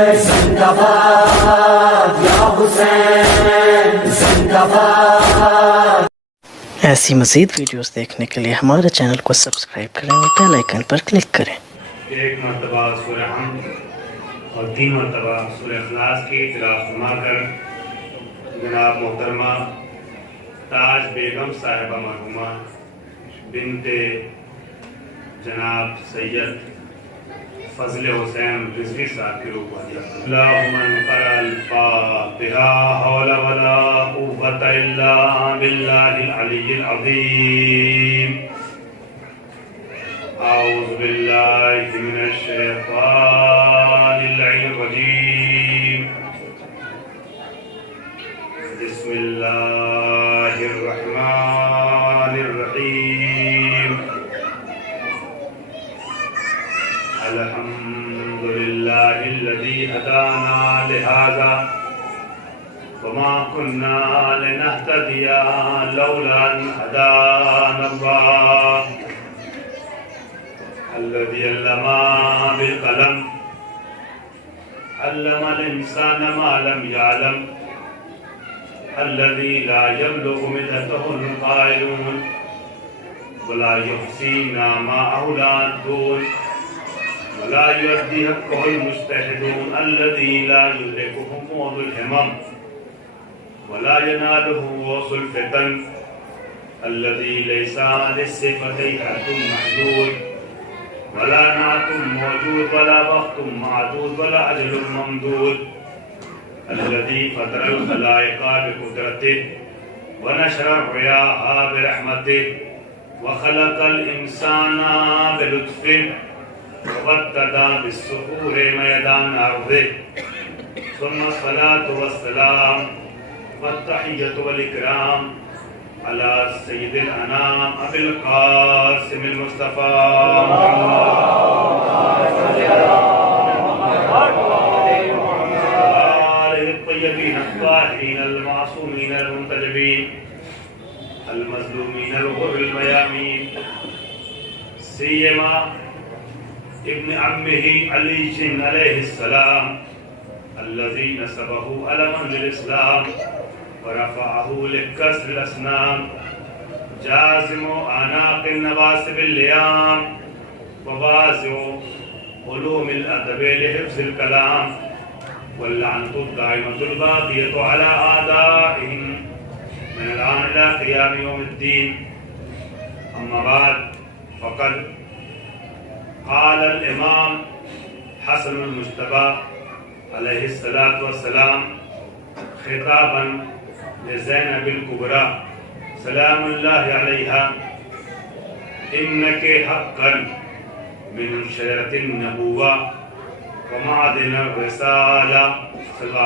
زندہ باد یا حسین زندہ باد۔ ایسی مزید ویڈیوز دیکھنے کے لیے ہمارے چینل کو سبسکرائب کریں اور بیل آئیکن پر کلک کریں۔ ایک مرتبہ سورہ حمد اور 3 مرتبہ سورہ اخلاص کی تلاوت فرما کر جناب محترمہ تاج بیگم صاحبہ مرحومہ بنت جناب سید فضل حسین رضوی صاحب کی روح کو دیا۔ اللہم انقرأ الفاتحہ حول ولا قوة الا باللہ العلی العظیم۔ اعوذ باللہ من الشیطان اللعین الرجیم۔ بسم اللہ الرحمن الرحیم۔ الحمد للہ الذی ہدانا لہذا وما كنا لنهتدي لولا ان هدانا الله الذي علم بالقلم علم الانسان ما لم يعلم الذي لا يبلغ مدته القائلون ولا يحصي نعماءه العادون ولا يؤدي حقه المجتهدون الذي لا يدركه موضع الهمم ولا يناله وصل الفتن الذي ليس للصفتين حد محدود ولا نعت موجود ولا وقت معدود ولا أجل ممدود الذي فطر الخلائق بقدرته ونشر الرياح برحمته وخلق الإنسان بلطفه وابتدى بالسحور ميدان أرضه ثم الصلاة والسلام والتحية والإكرام على سيد الأنام أبي القاسم المصطفى آله الطيبين الطاهرين المعصومين المنتجبين المظلومين الغر الميامين سيما ابن عمه علي عليه السلام الذي نسبه علما للإسلام ورفعه لكسر الأصنام جازم أعناق النواسب الليام ووازع علوم الأدب لحفظ الكلام واللعنة الدائمة الباقية على أعدائهم من الآن إلى قيام يوم الدين. أما بعد فقد قال الإمام حسن المجتبى عليه الصلاة والسلام خطابا لزينب الكبرى سلام الله عليها إنك حقا من شجرة النبوة ومعدن الرسالة صلى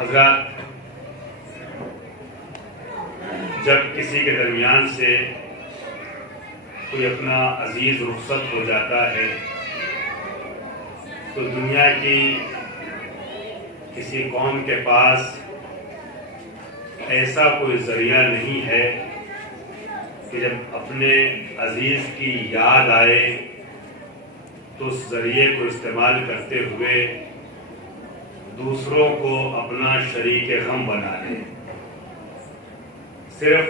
حضرات، جب کسی کے درمیان سے کوئی اپنا عزیز رخصت ہو جاتا ہے تو دنیا کی کسی قوم کے پاس ایسا کوئی ذریعہ نہیں ہے کہ جب اپنے عزیز کی یاد آئے تو اس ذریعے کو استعمال کرتے ہوئے دوسروں کو اپنا شریک غم بنا لے۔ صرف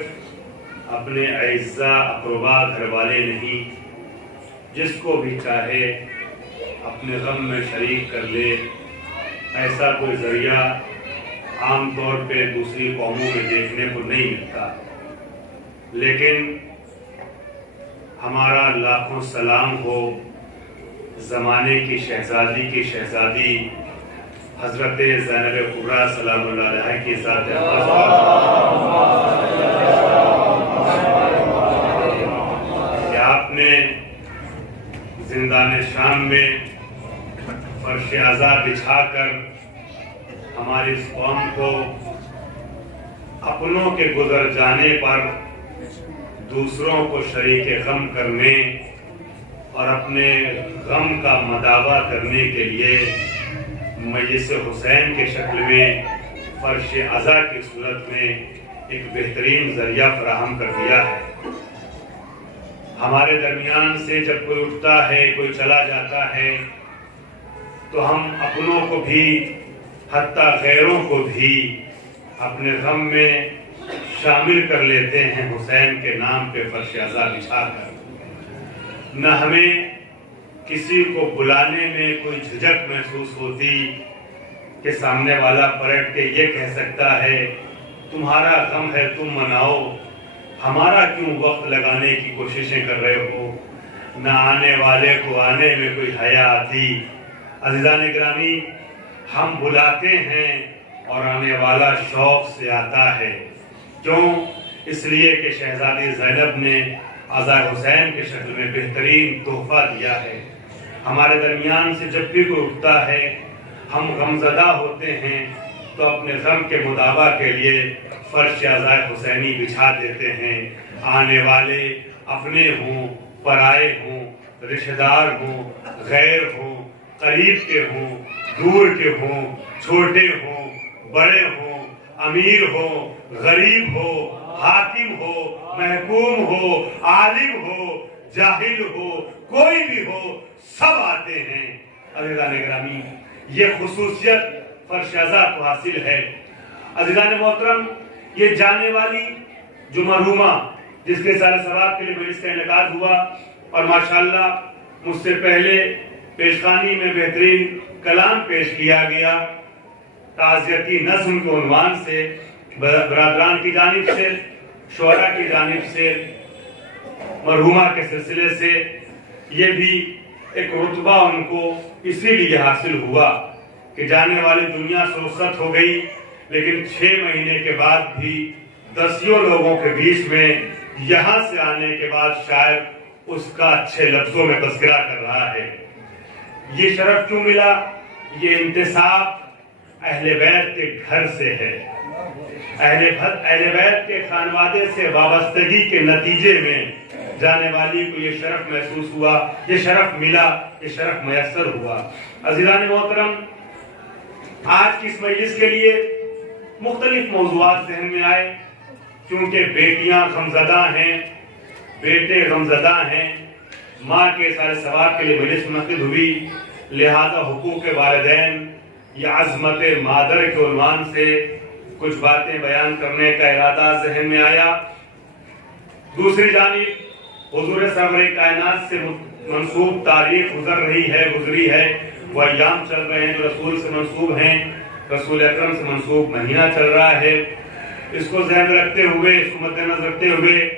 اپنے اعزاء اقربا گھر والے نہیں، جس کو بھی چاہے اپنے غم میں شریک کر لے، ایسا کوئی ذریعہ عام طور پہ دوسری قوموں میں دیکھنے کو نہیں ملتا۔ لیکن ہمارا لاکھوں سلام ہو زمانے کی شہزادی کی شہزادی حضرت زینب کبریٰ سلام اللہ علیہ کی ذات کہ آپ نے زندان شام میں فرش عزا بچھا کر ہماری اس قوم کو اپنوں کے گزر جانے پر دوسروں کو شریک غم کرنے اور اپنے غم کا مداوع کرنے کے لیے مجلس حسین کے شکل میں فرش عزا کی صورت میں ایک بہترین ذریعہ فراہم کر دیا ہے۔ ہمارے درمیان سے جب کوئی اٹھتا ہے، کوئی چلا جاتا ہے، تو ہم اپنوں کو بھی حتیٰ غیروں کو بھی اپنے غم میں شامل کر لیتے ہیں حسین کے نام پہ فرش عزا بچھا کر۔ نہ ہمیں کسی کو بلانے میں کوئی جھجک محسوس ہوتی کہ سامنے والا پلٹ کے یہ کہہ سکتا ہے تمہارا غم ہے تم مناؤ، ہمارا کیوں وقت لگانے کی کوششیں کر رہے ہو۔ نہ آنے والے کو آنے میں کوئی حیا آتی۔ عزیزان گرامی، ہم بلاتے ہیں اور آنے والا شوق سے آتا ہے۔ کیوں؟ اس لیے کہ شہزادی زینب نے عزا حسین کے شکل میں بہترین تحفہ دیا ہے۔ ہمارے درمیان سے جب بھی کوئی اٹھتا ہے، ہم غمزدہ ہوتے ہیں تو اپنے غم کے مداوع کے لیے فرش عزا حسینی بچھا دیتے ہیں۔ آنے والے اپنے ہوں، پرائے ہوں، رشتہ دار ہوں، غیر ہوں، قریب کے ہوں، دور کے ہوں، چھوٹے ہوں، بڑے ہوں، امیر ہو، غریب ہو، حاکم ہو، محکوم ہو، عالم ہو، جاہل ہو، کوئی بھی ہو، سب آتے ہیں۔ عزیزان گرامی، یہ خصوصیت فرش عزا کو حاصل ہے۔ عزیزان محترم، یہ جانے والی جو مرحومہ جس کے سارے ثواب کے لیے مجلس کا انعقاد ہوا، اور ماشاءاللہ مجھ سے پہلے پیشخانی میں بہترین کلام پیش کیا گیا تعزیتی نظم کے عنوان سے، برادران کی جانب سے، شعراء کی جانب سے، مرحومہ کے سلسلے سے، یہ بھی ایک رتبہ ان کو اسی لیے حاصل ہوا کہ جانے والی دنیا سے رخصت ہو گئی، لیکن 6 مہینے کے بعد بھی 10 لوگوں کے بیچ میں یہاں سے آنے کے بعد شاید اس کا اچھے لفظوں میں تذکرہ کر رہا ہے۔ یہ شرف کیوں ملا؟ یہ انتساب اہل بیت کے گھر سے ہے، اہل بیت کے خانوادے سے وابستگی کے نتیجے میں جانے والی کو یہ شرف محسوس ہوا، یہ شرف ملا، یہ شرف میسر ہوا۔ عزیزان محترم، آج کی اس مجلس کے لیے مختلف موضوعات ذہن میں آئے، کیونکہ بیٹیاں غمزدہ ہیں، بیٹے غمزدہ ہیں، ماں کے سارے ثواب کے لیے مجلس منعقد ہوئی، لہذا حقوق والدین یا عظمت مادر کے عنوان سے کچھ باتیں بیان کرنے کا ارادہ ذہن میں آیا۔ دوسری جانب حضور سرور کائنات سے منسوب تاریخ گزری ہے، وہ ایام چل رہے ہیں جو رسول سے منسوب ہیں، رسول اکرم سے منسوب مہینہ چل رہا ہے۔ اس کو ذہن رکھتے ہوئے، اس کو مد نظر رکھتے ہوئے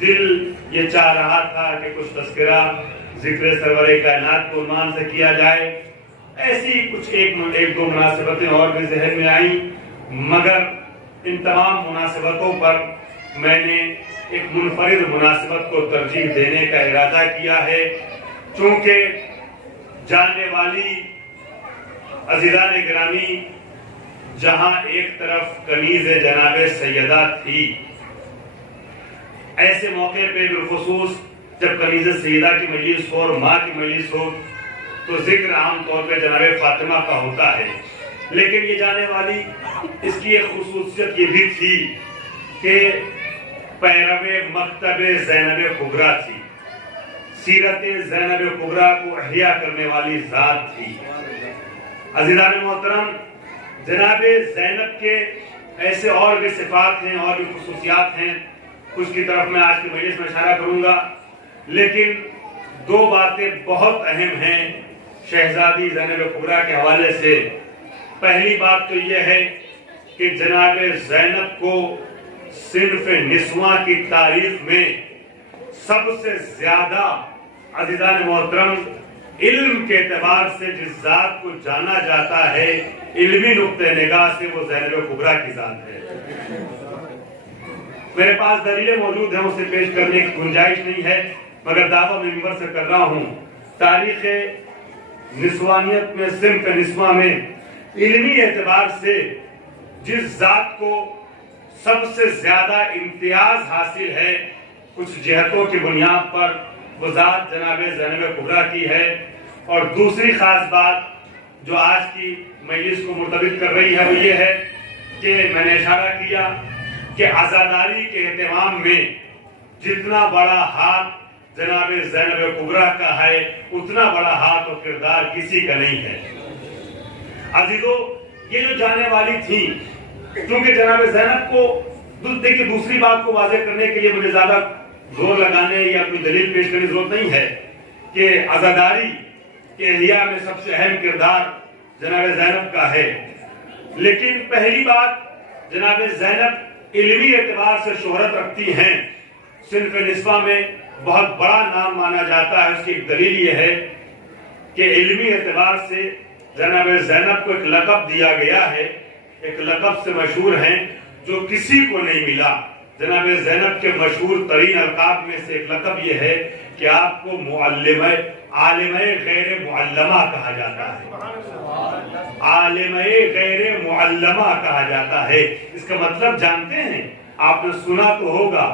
دل یہ چاہ رہا تھا کہ کچھ تذکرہ ذکر سرور کائنات کو عنوان سے کیا جائے۔ ایسی کچھ ایک دو مناسبتیں اور بھی ذہن میں آئیں، مگر ان تمام مناسبتوں پر میں نے ایک منفرد مناسبت کو ترجیح دینے کا ارادہ کیا ہے، چونکہ جانے والی عزیزان گرامی جہاں ایک طرف کنیز جناب سیدہ تھی، ایسے موقع پہ بالخصوص جب کنیز سیدہ کی مجلس ہو اور ماں کی مجلس ہو تو ذکر عام طور پہ جناب فاطمہ کا ہوتا ہے، لیکن یہ جانے والی اس کی ایک خصوصیت یہ بھی تھی کہ پیرو مکتب زینب کبریٰ تھی، سیرت زینب کبریٰ کو احیا کرنے والی ذات تھی۔ عزیزان محترم، جناب زینب کے ایسے اور بھی صفات ہیں، اور بھی خصوصیات ہیں، کچھ کی طرف میں آج کی مجلس میں اشارہ کروں گا، لیکن 2 باتیں بہت اہم ہیں شہزادی زینب کبریٰ کے حوالے سے۔ پہلی بات تو یہ ہے کہ جناب زینب کو صنف نسواں کی تاریخ میں سب سے زیادہ عزیزان محترم علم کے اعتبار سے جس ذات کو جانا جاتا ہے، علمی نقطہ نگاہ سے وہ زینب کبریٰ کی ذات ہے۔ میرے پاس دلیلیں موجود ہیں، اسے پیش کرنے کی گنجائش نہیں ہے، مگر دعویٰ میں منبر سے کر رہا ہوں۔ تاریخ نسوانیت میں، صنف نسواں میں علمی اعتبار سے جس ذات کو سب سے زیادہ امتیاز حاصل ہے کچھ جہتوں کی بنیاد پر، وہ ذات جناب زینب کبریٰ کی ہے۔ اور دوسری خاص بات جو آج کی مجلس کو مرتبط کر رہی ہے وہ یہ ہے کہ میں نے اشارہ کیا کہ عزاداری کے اہتمام میں جتنا بڑا ہاتھ जनाब ज़ैनब कुबरा का है, उतना बड़ा हाथ और किरदार किसी का नहीं है। अजीजों, ये जो जाने वाली थी, क्योंकि जनाब ज़ैनब को देखिए, दूसरी बात को वाज़ेह करने के लिए मुझे ज्यादा जोर लगाने या कोई दलील पेश करने की जरूरत नहीं है कि आजादारी के एहिया में सबसे अहम किरदार जनाब ज़ैनब का है। लेकिन पहली बात, जनाब ज़ैनब इल्मी एतबार से शोहरत रखती हैं, सिन्फ निस्वा में बहुत बड़ा नाम माना जाता है। उसकी एक दलील ये है कि इल्मी एतबार से जनाब ज़ैनब को एक लक़ब दिया गया है, एक लक़ब से मशहूर हैं जो किसी को नहीं मिला। जनाब ज़ैनब के मशहूर तरीन अलक़ाब में से एक लक़ब ये है कि आपको मुअल्लिमा आलिमा गैर मुअल्लमा कहा जाता है। आलिमा गैर मुअल्लमा कहा जाता है। इसका मतलब जानते हैं, आपने सुना तो होगा,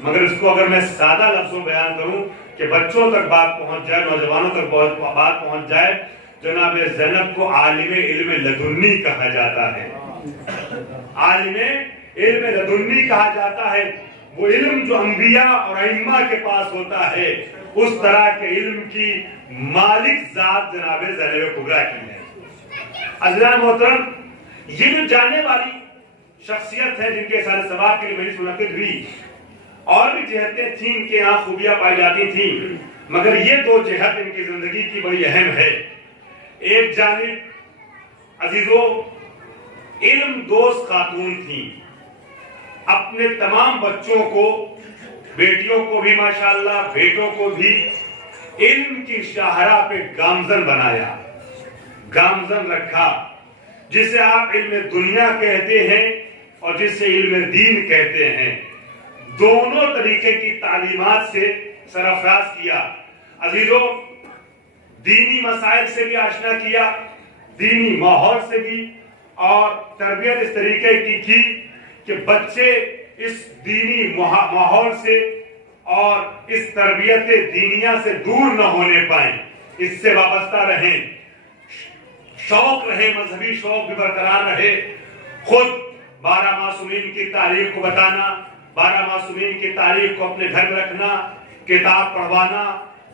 मगर इसको अगर मैं सादा लफ्जों में बयान करूं कि बच्चों तक बात पहुंच जाए, नौजवानों तक बात पहुंच जाए, जनाब ज़ैनब को आलिमे इल्म लदुन्नी कहा जाता है। आलिमे इल्म लदुन्नी कहा जाता है। वो इल्म जो अंबिया और अइम्मा के पास होता है, उस तरह के इल्म की मालिक जात जनाब ज़ैनब कुबरा की है। अज़ीज़ान मोहतरम, ये जो जाने वाली शख्सियत है जिनके सारे सवाब के लिए मजलिस मुनक्किद हुई, और भी जिहतें थी, इनके यहाँ खूबियां पाई जाती थी, मगर ये दो जिहत इनकी जिंदगी की बड़ी अहम है। एक जानिब अजीजों, इल्म दोस्त खातून थी, अपने तमाम बच्चों को, बेटियों को भी माशाअल्लाह, बेटों को भी इल्म की शाहरा पे गामजन बनाया, गामजन रखा, जिसे आप इल्म दुनिया कहते हैं और जिसे इल्म दीन कहते हैं। दोनों तरीके की तालीमात से सरफराज किया। अजीजों, दीनी मसाइल से भी आशना किया, दीनी माहौल से भी, और तरबियत इस तरीके की कि बच्चे इस दीनी माहौल से और इस तरबियत दीनिया से दूर न होने पाए, इससे वाबस्ता रहें, शौक रहे, मजहबी शौक भी बरकरार रहे। खुद 12 मासूमीन की तारीख को बताना, 12 मासूमीन की तारीख को अपने घर में रखना, किताब पढ़वाना,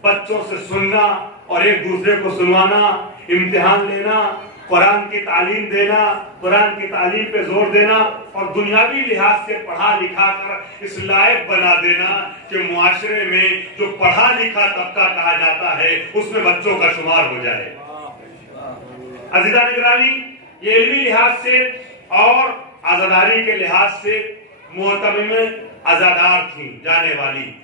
बच्चों से सुनना और एक दूसरे को सुनवाना, इम्तिहान लेना, कुरान की तालीम देना, कुरान की तालीम पे जोर देना, और दुनियावी लिहाज से पढ़ा लिखा कर इस लायक बना देना कि मुआशरे में जो पढ़ा लिखा तबका कहा जाता है उसमें बच्चों का शुमार हो जाए। अज़ीज़ान गिरामी, ये इल्मी लिहाज से और आजादारी के लिहाज से मोहतमिम आजादार थी जाने वाली।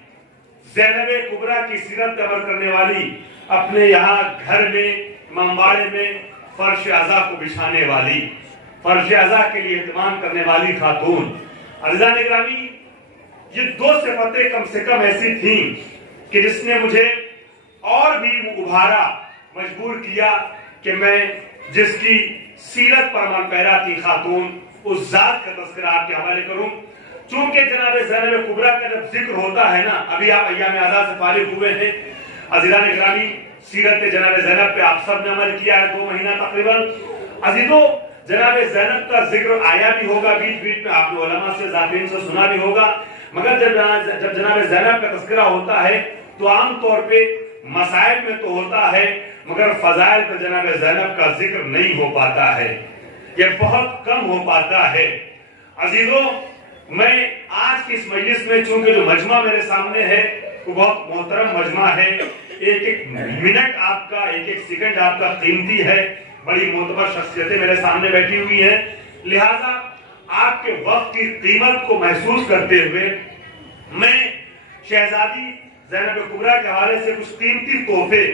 ज़ैनब कुबरा की सीरत अमल करने वाली, अपने यहाँ घर में, मंबाड़े में फर्श अज़ा को बिछाने वाली, फर्श अज़ा के लिए इत्मीनान करने वाली खातून। अज़ीज़ान गिरामी, ये दो सिफतें कम से कम ऐसी थीं कि जिसने मुझे और भी उभारा, मजबूर किया कि मैं जिसकी सीरत पर मन पैरा थी खातून, उस जात का तज़किरा आपके हवाले करूं। चूंकि जनाब ज़ैनब कुबरा का जब जिक्र होता है ना, अभी आप अय्याम आज़ाद से फारिग हुए हैं, अज़ीज़ान गिरामी, सीरत जनाब ज़ैनब पे आप सब ने अमल किया है 2 महीना तकरीबन। अजीजों, जनाब ज़ैनब का जिक्र आया भी होगा, बीच बीच में आपने उलमा से, ज़ाकिरीन से सुना भी होगा, मगर जब जनाब ज़ैनब का तज़किरा होता है तो आम तौर पे मसाइल में तो होता है, मगर फजाइल पे जनाब ज़ैनब का जिक्र नहीं हो पाता है, ये बहुत कम हो पाता है। अजीजों, मैं आज की इस मजलिस में, चूंकि जो मजमा मेरे सामने है वो बहुत मोहतरम मजमा है, एक एक मिनट आपका, एक एक सेकंड आपका कीमती है, बड़ी मोतबर शख्सियतें मेरे सामने बैठी हुई हैं, लिहाजा आपके वक्त की कीमत को महसूस करते हुए मैं शहजादी ज़ैनब कुबरा के हवाले से कुछ कीमती तोहफे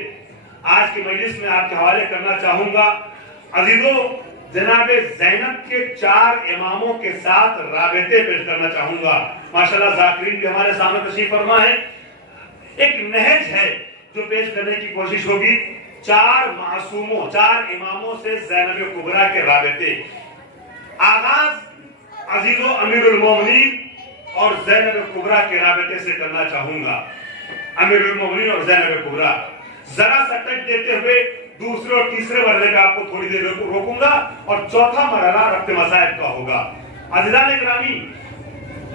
आज की मजलिस में आपके हवाले करना चाहूंगा। अजीजों, जनाब ज़ैनब के 4 इमामों के साथ राबिते पेश करना चाहूंगा। माशाल्लाह ज़ाकिरीन भी हमारे सामने तशरीफ फरमा है। एक नहज है जो पेश करने की कोशिश होगी, 4 मासूमों, 4 इमामों से ज़ैनब कुबरा के राबिते। आगाज अजीजों अमीरुल मोमिनीन और ज़ैनब कुबरा के राबिते से करना चाहूंगा। अमीरुल मोमिनीन और ज़ैनब कुबरा, जरा सा टच देते हुए दूसरे और तीसरे मरहले का आपको थोड़ी देर रोकूंगा और चौथा मरहला रब्त मसाइब का होगा। अज़ीज़ान गिरामी,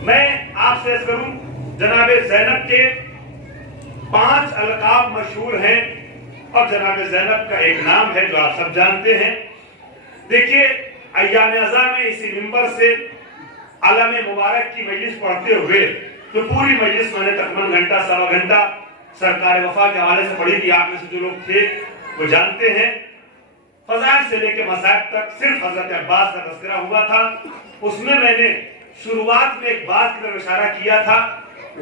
मैं आपसे अर्ज़ करूं, जनाब ज़ैनब के 5 अलकाब मशहूर हैं और जनाब ज़ैनब का एक नाम है जो आप सब जानते हैं। देखिए, अय्याम अज़ा में इसी मिंबर से आलम मुबारक की मजलिस पढ़ते हुए तो पूरी मजलिस मैंने तकरीबन घंटा सवा घंटा सरकार वफा के हवाले से पढ़ी थी। आप में से जो लोग थे वो जानते हैं, फज़ाइल से लेकर मसाइब तक सिर्फ हजरत अब्बास का तज़किरा हुआ था। उसमें मैंने शुरुआत में एक बात की तरफ इशारा किया था,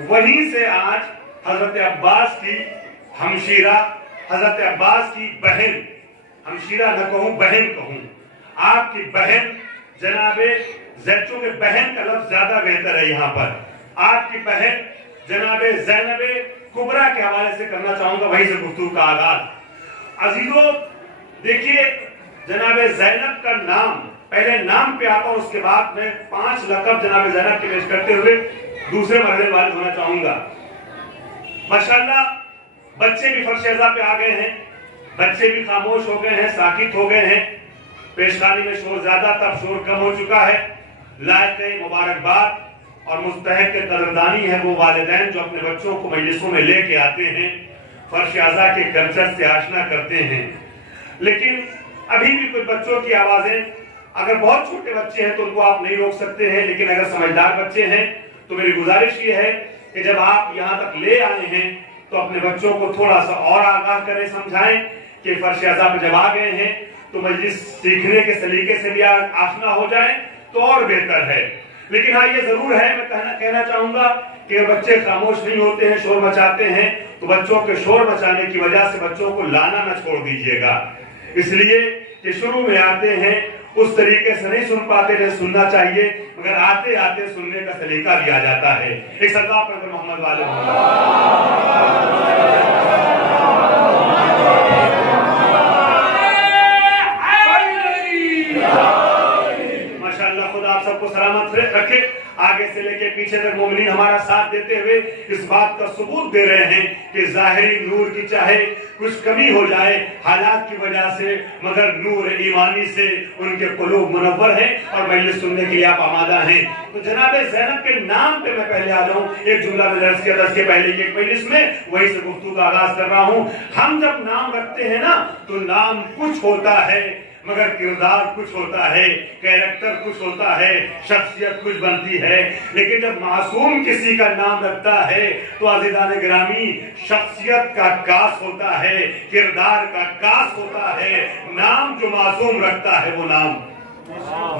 वहीं से आज हजरत अब्बास की हमशीरा, हजरत अब्बास की बहन, हमशीरा न कहूं बहन कहूं, आपकी बहन जनाबे ज़ैनब के बहन का लफ्ज ज्यादा बेहतर है यहाँ पर, आपकी बहन जनाबे ज़ैनब कुबरा के हवाले से करना चाहूंगा, वहीं से गुफ्तगू का आगाज। अजीजों, देखिए जनाबे ज़ैनब का नाम, पहले नाम पे आता हूं, उसके बाद मैं 5 लक़ब जनाबे ज़ैनब के पेश करते हुए दूसरे मरहले वाले होना चाहूंगा। माशाअल्लाह बच्चे भी फर्श अज़ा पे आ गए हैं, बच्चे भी खामोश हो गए हैं, साकित हो गए हैं। पेशखानी में शोर ज्यादा, तब शोर कम हो चुका है। लायक मुबारकबाद और मुस्तहक कदरदानी है वो वालिदैन जो अपने बच्चों को मजलिसों में लेके आते हैं, फर्श अज़ा के कल्चर से आशना करते हैं। लेकिन अभी भी कुछ बच्चों की आवाजें, अगर बहुत छोटे बच्चे हैं तो उनको आप नहीं रोक सकते हैं, लेकिन अगर समझदार बच्चे हैं तो मेरी गुजारिश ये है कि जब आप यहाँ तक ले आए हैं तो अपने बच्चों को थोड़ा सा और आगाह करें, समझाएं कि फर्श अज़ा पे जब आ गए हैं तो मजलिस सीखने के सलीके से भी आशना हो जाए तो और बेहतर है। लेकिन हाँ, ये जरूर है, मैं कहना चाहूंगा कि बच्चे खामोश नहीं होते हैं, शोर मचाते हैं, तो बच्चों के शोर मचाने की वजह से बच्चों को लाना न छोड़ दीजिएगा, इसलिए कि शुरू में आते हैं उस तरीके से नहीं सुन पाते जैसे सुनना चाहिए, मगर आते आते सुनने का सलीका भी आ जाता है। एक सल्लल्लाहु अलैहि मोहम्मद वाले माशाअल्लाह, खुदा आप सबको सलामत रखे, आगे से लेके पीछे तक मोमिनीन हमारा साथ देते हुए इस बात का सबूत दे रहे हैं कि जाहिरी नूर की चाहे कुछ कमी हो जाए हालात की वजह से, मगर नूर ईमानी से उनके कुलूब मुनव्वर हैं और मजलिस सुनने के लिए आप आमादा हैं। तो जनाबे ज़ैनब के नाम पे मैं पहले आ जाऊं, एक जुमला में दर्ज किया दस के पहले एक मजलिस में, वहीं से गुफ्तगू का आगाज कर रहा हूं। हम जब नाम रखते हैं ना तो नाम कुछ होता है मगर किरदार कुछ होता है, कैरेक्टर कुछ होता है, शख्सियत कुछ बनती है। लेकिन जब मासूम किसी का नाम रखता है तो अज़ीज़ान गिरामी शख्सियत का कास होता है, किरदार का कास होता है। नाम जो मासूम रखता है वो नाम,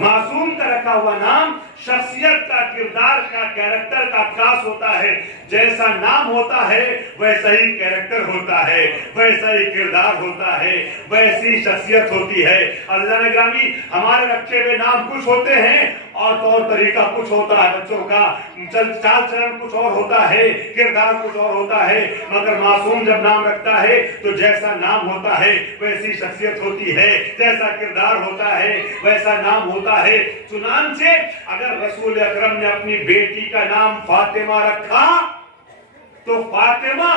मासूम का रखा हुआ नाम शख्सियत का, किरदार का, कैरेक्टर का कास होता है। जैसा नाम होता है वैसा ही कैरेक्टर होता है, वैसा ही किरदार होता है, वैसी शख्सियत होती है। अज़ीज़ान गिरामी, हमारे रखे हुए नाम कुछ होते हैं और तौर तरीका कुछ होता है, बच्चों का चाल चलन कुछ और होता है, किरदार कुछ और होता है। मगर मासूम जब नाम रखता है तो जैसा नाम होता है वैसी शख्सियत होती है, जैसा किरदार होता है वैसा नाम होता है। चुनांचे अगर रसूल अकरम ने अपनी बेटी का नाम फातिमा रखा तो फातिमा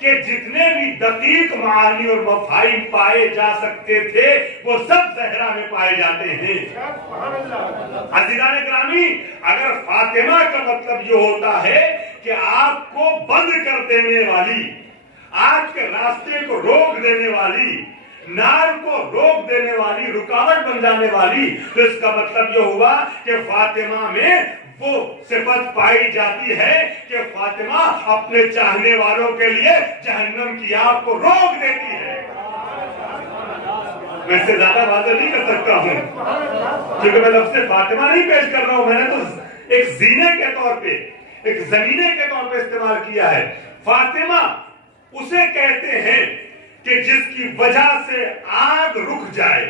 के जितने भी दकीक मानी और मफाहिम पाए जा सकते थे वो सब ज़हरा में पाए जाते हैं। अज़ीज़ान गिरामी, अगर फातिमा का मतलब ये होता है कि आपको बंद कर देने वाली, आपके रास्ते को रोक देने वाली, नार को रोक देने वाली, रुकावट बन जाने वाली, तो इसका मतलब यह हुआ कि फातिमा में वो सिफत पाई जाती है कि फातिमा अपने चाहने वालों के लिए जहन्नम की आग को रोक देती है। मैं इससे ज्यादा वादा नहीं कर सकता हूं क्योंकि मैं लफ्ज़ फातिमा नहीं पेश कर रहा हूं, मैंने तो एक जीने के तौर पे, एक जमीने के तौर पे इस्तेमाल किया है। फातिमा उसे कहते हैं कि जिसकी वजह से आग रुक जाए।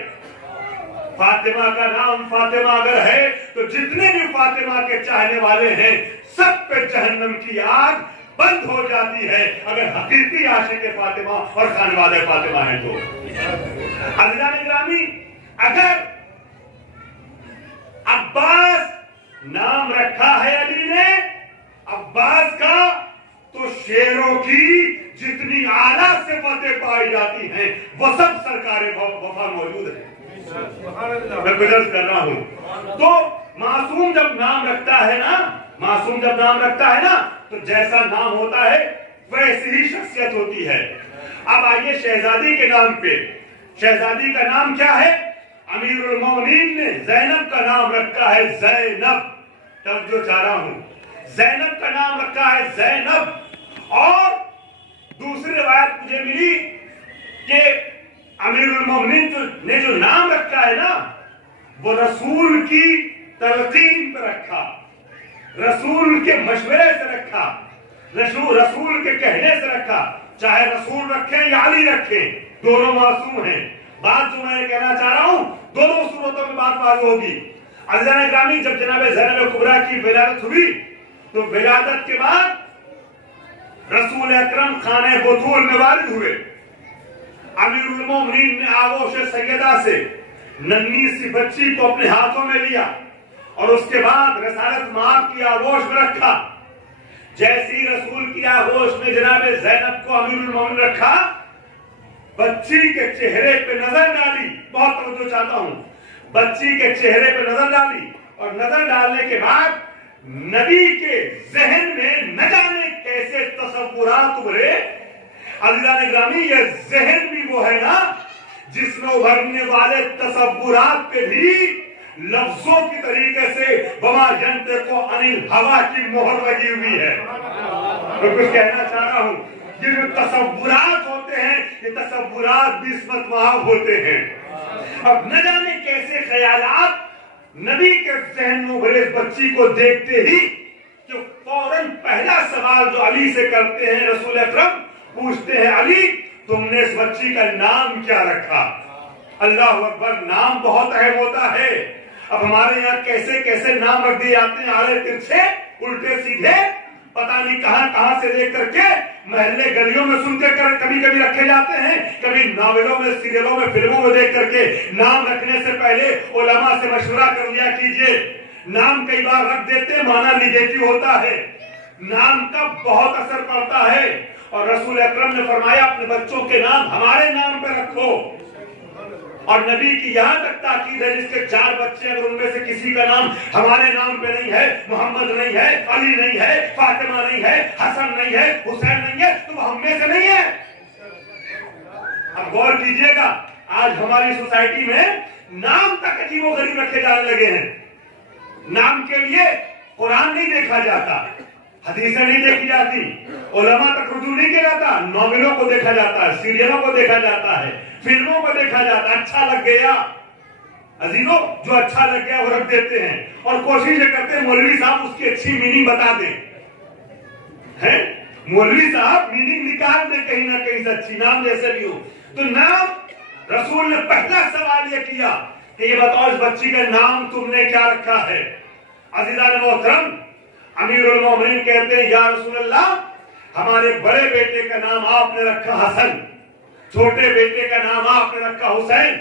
फातिमा का नाम फातिमा अगर है तो जितने भी फातिमा के चाहने वाले हैं सब पे जहन्नम की आग बंद हो जाती है, अगर हकीकी आशिक फातिमा और खानवादे फातिमा है तो। अज़ीज़ान गिरामी, अगर अब्बास नाम रखा है अली ने अब्बास का, तो शेरों की जितनी आला सिफतें पाई जाती हैं वो सब सरकारे वफा मौजूद है। मैं गुजर कर रहा हूं। तो मासूम जब नाम रखता है ना, मासूम जब नाम रखता है ना, तो जैसा नाम होता है वैसी ही शख्सियत خاصیت ہوتی ہے. اب آئیے شہزادی کے نام پہ. شہزادی کا نام کیا ہے؟ امیر المومنین نے زینب کا نام رکھا ہے زینب. توجہ چاہ رہا ہوں, زینب کا نام رکھا ہے زینب. اور دوسری روایت مجھے ملی کہ امیر المومنین نے جو نام رکھا ہے نا, وہ رسول کی تلقین پر رکھا, رسول کے مشورے سے رکھا, رسول کے کہنے سے رکھا. چاہے رسول رکھیں یا علی رکھیں, دونوں معصوم ہیں. بات جو میں کہنا چاہ رہا ہوں, دونوں صورتوں میں بات واضح ہوگی. عزیزان گرامی, جب جناب زینب کبریٰ کی ولادت ہوئی تو ولادت کے بعد رسول اکرم خانہ بطول میں وارد ہوئے. امیر المومنین نے آغوش سیدہ سے ننھی سی بچی کو اپنے ہاتھوں میں لیا اور اس کے بعد رسالت مآب کی آغوش میں رکھا. جیسی رسول کی آغوش میں جناب زینب کو امیر المومنین رکھا, بچی کے چہرے پہ نظر ڈالی. بہت توجہ چاہتا ہوں. بچی کے چہرے پہ نظر ڈالی اور نظر ڈالنے کے بعد نبی کے ذہن میں نہ جانے کیسے تصورات ابھرے. عزیزان گرامی, یہ ذہن بھی وہ ہے نا جس میں ابھرنے والے تصورات پہ بھی لفظوں کی طریقے سے وما ینطق عن الہویٰ کی مہر لگی ہوئی ہے. میں کچھ کہنا چاہ رہا ہوں, یہ جو تصورات ہوتے ہیں یہ تصورات بھی عصمت مآب ہوتے ہیں. اب نہ جانے کیسے خیالات نبی کے ذہن میں ابھرے اس بچی کو دیکھتے ہی کہ فوراً پہلا سوال جو علی سے کرتے ہیں, رسول اکرم پوچھتے ہیں, علی تم نے اس بچی کا نام کیا رکھا؟ اللہ اکبر, نام بہت اہم ہوتا ہے. اب ہمارے یہاں کیسے کیسے نام رکھ دیے جاتے ہیں, آڑے ترچھے, الٹے سیدھے, پتہ نہیں کہاں سے لے کر کے محلے گلیوں میں سن کے کبھی کبھی رکھے جاتے ہیں, کبھی ناولوں میں, سیریلوں میں, فلموں میں دیکھ کر کے. نام رکھنے سے پہلے علماء سے مشورہ کر لیا کیجئے. نام کئی بار رکھ دیتے معنی نگیٹو ہوتا ہے, نام کا بہت اثر پڑتا ہے. اور رسول اکرم نے فرمایا اپنے بچوں کے نام ہمارے نام پہ رکھو. اور نبی کی یہاں تک تاکید ہے, جس کے 4 بچے اگر ان میں سے کسی کا نام ہمارے نام پہ نہیں ہے, محمد نہیں ہے, علی نہیں ہے, فاطمہ نہیں ہے, حسن نہیں ہے, حسین نہیں ہے, تو وہ ہم میں سے نہیں ہے. اب غور کیجئے گا, آج ہماری سوسائٹی میں نام تک عجیب و غریب رکھے جانے لگے ہیں. نام کے لیے قرآن نہیں دیکھا جاتا, حدیثیں نہیں دیکھی جاتی, علماء تک رجوع نہیں کیا جاتا, ناولوں کو دیکھا جاتا ہے, سیریلوں کو دیکھا جاتا ہے, فلموں کو دیکھا جاتا ہے. اچھا لگ گیا عزیزوں, جو اچھا لگ گیا وہ رکھ دیتے ہیں اور کوشش یہ کرتے ہیں مولوی صاحب اس کی اچھی میننگ بتا دیں. مولوی صاحب میننگ نکال دیں کہیں نہ کہیں سے اچھی, نام جیسے بھی ہو. تو نام رسول نے پہلا سوال یہ کیا کہ یہ بتاؤ اس بچی کا نام تم نے کیا رکھا ہے؟ عزیزان محترم, امیر المومنین کہتے ہیں یا رسول اللہ, ہمارے بڑے بیٹے کا نام آپ نے رکھا حسن, چھوٹے بیٹے کا نام آپ نے رکھا حسین.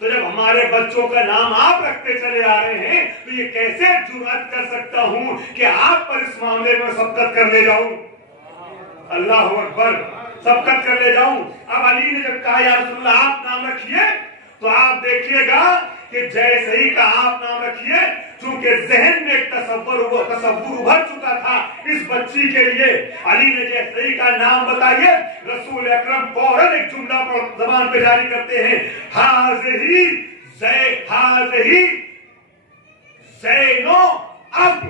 تو جب ہمارے بچوں کا نام آپ رکھتے چلے آ رہے ہیں تو یہ کیسے جرأت کر سکتا ہوں کہ آپ پر اس معاملے میں سبقت کر لے جاؤں؟ اللہ اکبر, سبقت کر لے جاؤں. اب علی نے جب کہا یا رسول اللہ آپ نام رکھیے, تو آپ دیکھیے گا کہ جیسے ہی کہا آپ نام رکھیے, چونکہ ذہن میں ایک تصور ابھر چکا تھا اس بچی کے لیے, علی نے جیسے ہی کہا نام بتائیے, رسول اکرم فوراً ایک جملہ پر زبان پہ جاری کرتے ہیں, ہاذہی زینو اب.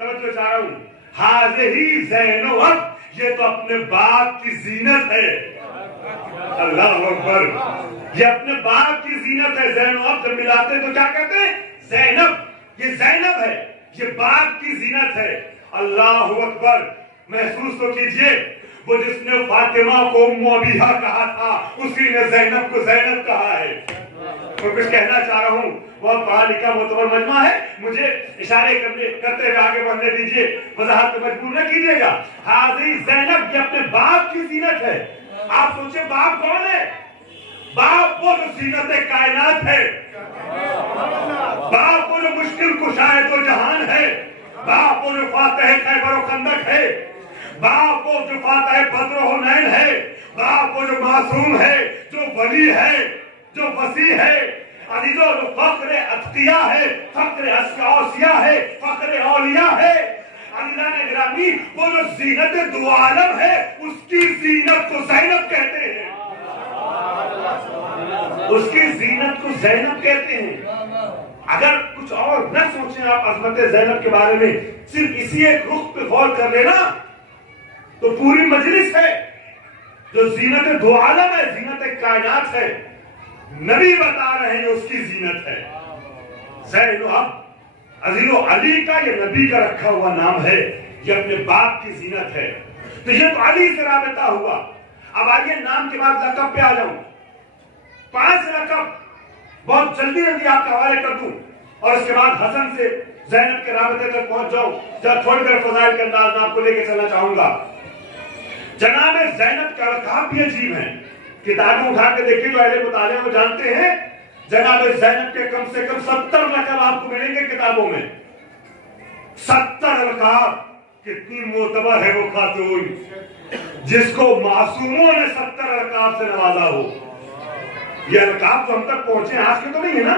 توجہ چاہ رہا ہوں, ہاذہی زینو اب, یہ تو اپنے باپ کی زینت ہے. اللہ اکبر, یہ اپنے باپ کی زینت ہے. زینو اب جب ملاتے تو کیا کہتے ہیں؟ زینب. یہ زینب ہے, یہ باپ کی زینت ہے. اللہ اکبر, محسوس تو کیجئے, وہ جس نے فاطمہ کو ام ابیہا کہا تھا اسی نے زینب کو زینب کہا ہے. میں کچھ کہنا چاہ رہا ہوں, بہت پڑھا لکھا معتبر مجمع ہے, مجھے اشارے کرتے ہوئے آگے بڑھنے دیجئے, وضاحت پہ مجبور نہ کیجئے گا. حاضری زینب یہ اپنے باپ کی زینت ہے. آپ سوچیں باپ کون ہے؟ باپ وہ جو زینت کائنات ہے, باپ وہ جو مشکل کشائے دو جہان ہے, باپ وہ جو فاتح خیبر و خندق ہے, باپ وہ جو فاتح بدر و حنین ہے, باپ وہ جو معصوم ہے, جو ولی ہے, جو وسیع ہے. عزیزو, جو فخر اتقیاء ہے, فخر اوصیاء ہے, فخر اولیاء ہے. عزیزان گرامی, وہ جو زینت دو عالم ہے, اس کی زینت زینت کو زینب کہتے ہیں، اس کی زینت کو زینب کہتے ہیں۔ اگر کچھ اور نہ سوچیں آپ عظمت زینب کے بارے میں، صرف اسی ایک رخ پہ غور کر لینا تو پوری مجلس ہے جو زینت دو عالم ہے، زینت کائنات ہے، نبی بتا رہے ہیں اس کی زینت ہے۔ زینب عزیز و علی کا یہ نبی کا رکھا ہوا نام ہے، یہ اپنے باپ کی زینت ہے، تو یہ تو علی سے رابطہ ہوا۔ اب آئیے نام کے بعد لقب پہ آ جاؤں، 5 لقب بہت جلدی آپ کا حوالے کر دوں، اور اس کے بعد حسن سے زینب کے رابطے تک پہنچ جاؤں، جب تھوڑی دیر فضائل کے انداز میں آپ کو لے کے چلنا چاہوں گا۔ جناب زینب کا القاب بھی عجیب ہیں، کتابیں اٹھا کے دیکھیں جو اہل مطالعہ وہ جانتے ہیں جناب زینب کے کم سے کم 70 لقب آپ کو ملیں گے کتابوں میں، 70 القاب۔ کتنی معتبر ہے وہ خاتون جس کو معصوموں نے 70 القاب سے نوازا ہو۔ یہ القاب تو ہم تک پہنچے آج کے تو نہیں ہے نا،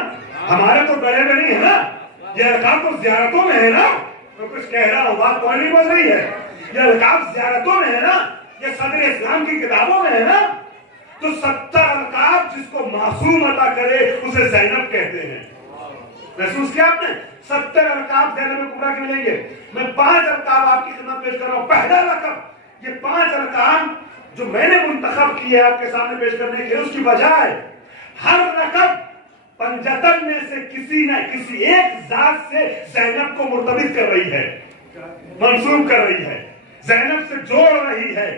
ہمارے تو گلے میں نہیں ہے نا، یہ القاب تو زیارتوں میں ہے نا۔ میں کچھ کہہ رہا ہوں، بات کوئی نہیں بول رہی ہے، یہ القاب زیارتوں میں ہے نا، یہ صدر اسلام کی کتابوں میں ہے نا۔ تو 70 القاب جس کو معصوم عطا کرے اسے زینب کہتے ہیں۔ محسوس کیا آپ نے؟ 70 القاب زینب کبریٰ کے ملیں گے۔ میں 5 القاب آپ کی خدمت پیش کر رہا ہوں۔ پہلا لقب، یہ 5 القاب جو میں نے منتخب کی ہے آپ کے سامنے پیش کرنے کے لیے، اس کی وجہ ہے ہر لقب 75 میں سے کسی نہ کسی ایک ذات سے زینب کو مرتبط کر رہی ہے، منسوب کر رہی ہے، زینب سے جوڑ رہی ہے۔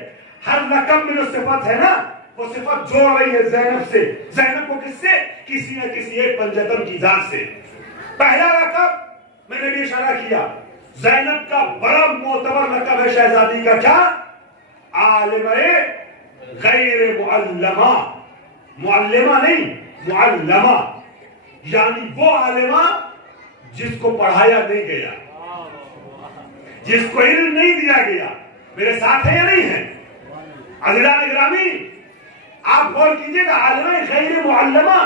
ہر لقب میں جو صفت ہے نا وہ صفت جوڑ رہی ہے زینب سے، زینب کو کس سے؟ کسی نہ کسی ایک 75 کی ذات سے۔ پہلا لقب میں نے بھی اشارہ کیا، زینب کا بڑا معتبر لقب ہے شہزادی کا، کیا؟ عالمہ غیر معلمہ، معلمہ نہیں معلمہ، یعنی وہ عالمہ جس کو پڑھایا نہیں گیا، جس کو علم نہیں دیا گیا۔ میرے ساتھ ہے یا نہیں ہے؟ عزیزان گرامی آپ غور کیجئے گا، عالمہ غیر معلمہ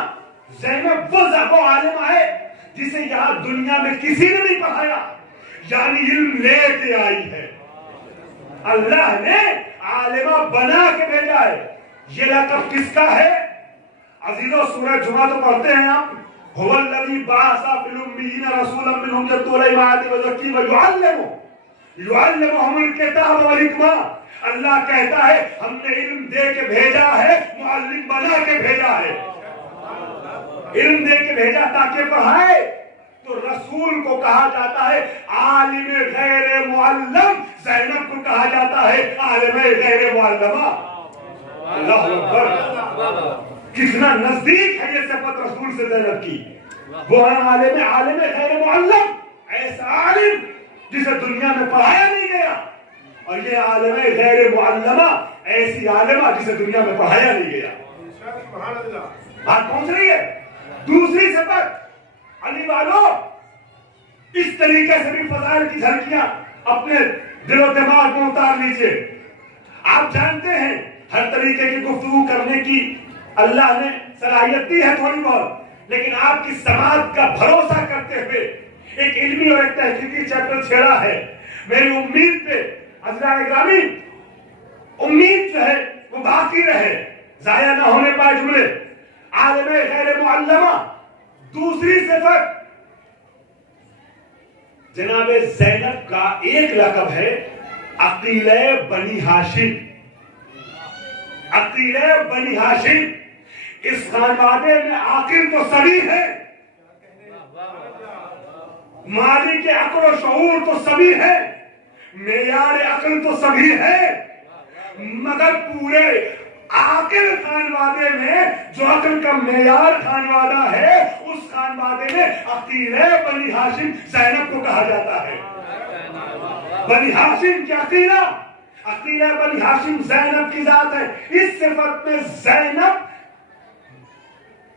زینب وہ عالمہ ہے جسے یہاں دنیا میں کسی نے نہیں پڑھایا، یعنی علم لے کے آئی ہے، اللہ نے عالمہ بنا کے بھیجا ہے۔ یہ لقب کس کا ہے عزیزو؟ سورہ جمعہ تو پڑھتے ہیں آپ، هو الذی بعث فی الامیین رسولا منہم یتلو علیہم آیاتہ ویزکیہم یعلمہم الکتاب والحکمہ۔ اللہ کہتا ہے ہم نے علم دے کے بھیجا ہے، معلم بنا کے بھیجا ہے، علم دے کے بھیجا تاکہ پڑھائے۔ تو رسول کو کہا جاتا ہے عالم غیر معلم، زینب کو کہا جاتا ہے عالم غیر معلمہ۔ اللہ اکبر، کتنا نزدیک ہے یہ صفت رسول سے زینب کی۔ وہ ہے عالم غیر معلم، ایسا عالم جسے دنیا میں پڑھایا نہیں گیا، اور یہ عالم غیر معلمہ ایسی عالمہ جسے دنیا میں پڑھایا نہیں گیا۔ بات پہنچ رہی ہے؟ دوسری صفت، علی والو اس طریقے سے بھی فضائل کی جھلکیاں اپنے دل و دماغ میں اتار لیجئے۔ آپ جانتے ہیں ہر طریقے کی گفتگو کرنے کی اللہ نے صلاحیت دی ہے تھوڑی بہت، لیکن آپ کی سماعت کا بھروسہ کرتے ہوئے ایک علمی اور ایک تحقیقی چیپٹر چھیڑا ہے۔ میری امید پہ عزیزان گرامی، امید جو ہے وہ باقی رہے، ضائع نہ ہونے پائے جملے۔ عالم غیر معلمہ، دوسری صفت جناب زینب کا ایک لقب ہے عقیلہ بنی ہاشم۔ عقیلہ بنی ہاشم، اس خانوادے میں عاقل تو سبھی ہے، مالک عقل و شعور تو سبھی ہے، معیار عقل تو سبھی ہے، مگر پورے عاقل خانوادے میں جو عقل کا معیار خانوادہ ہے، اس خانوادے میں عقیلہ بنی ہاشم زینب کو کہا جاتا ہے۔ بنی ہاشم کی عقیلہ بنی ہاشم زینب کی ذات ہے۔ اس صفت میں زینب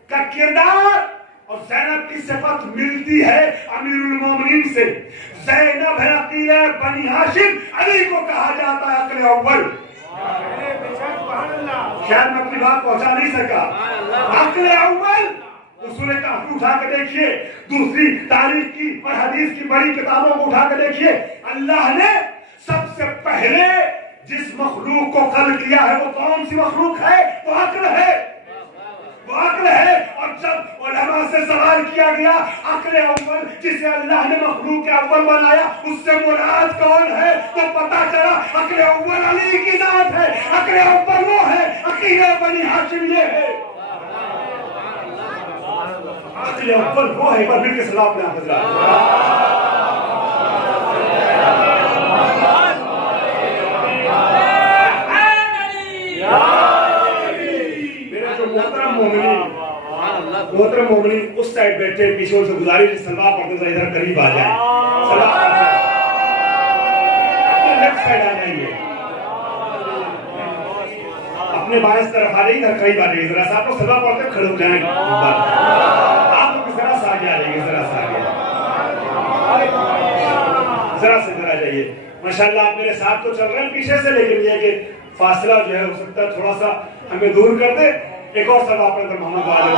کا کردار اور زینب کی صفت ملتی ہے امیر المومنین سے۔ زینب ہے عقیلہ بنی ہاشم، علی کو کہا جاتا ہے عقل اول۔ شاید میں اپنی بات پہنچا نہیں سکا۔ عقل اول اصول کافی اٹھا کے دیکھیے، دوسری تاریخ کی اور حدیث کی بڑی کتابوں کو اٹھا کے دیکھیے، اللہ نے سب سے پہلے جس مخلوق کو خلق کیا ہے وہ کون سی مخلوق ہے؟ وہ عقل ہے، وہ عقل ہے۔ اور جب علماء سے سوال کیا گیا عقل اول جسے اللہ نے مخلوق کے اول بنایا اس سے مراد کون ہے، تو پتا چلا عقل اول علی کی ذات ہے، عقل اول وہ ہے، عقیل بنی ہاشم یہ ہے۔ عقل اول وہ ہے، پر مل کے صلاح اپنے آپ حضرات۔ محترم مومنین اس سائڈ بیٹھے پیچھے سے گزارش سلوات پڑھتے ہیں ادھر قریب آ جائیں، سلوات پڑھتے ہیں لیفٹ سائڈ آ جائیے، اپنے بائیں طرف آ جائیے، ادھر قریب آ جائیے، ذرا سا آپ لوگ سلوات پڑھتے ہیں کھڑے ہو جائیں، آپ لوگ ذرا سا آگے آ جائیے، ذرا سا آگے، ذرا سے ادھر آ جائیے۔ ماشاءاللہ آپ میرے ساتھ تو چل رہے ہیں پیچھے سے، لیکن یہ کہ فاصلہ جو ہے ہو سکتا ہے تھوڑا سا ہمیں دور کر دے۔ ایک اور سلوات پڑھتے ہیں محمد علیہ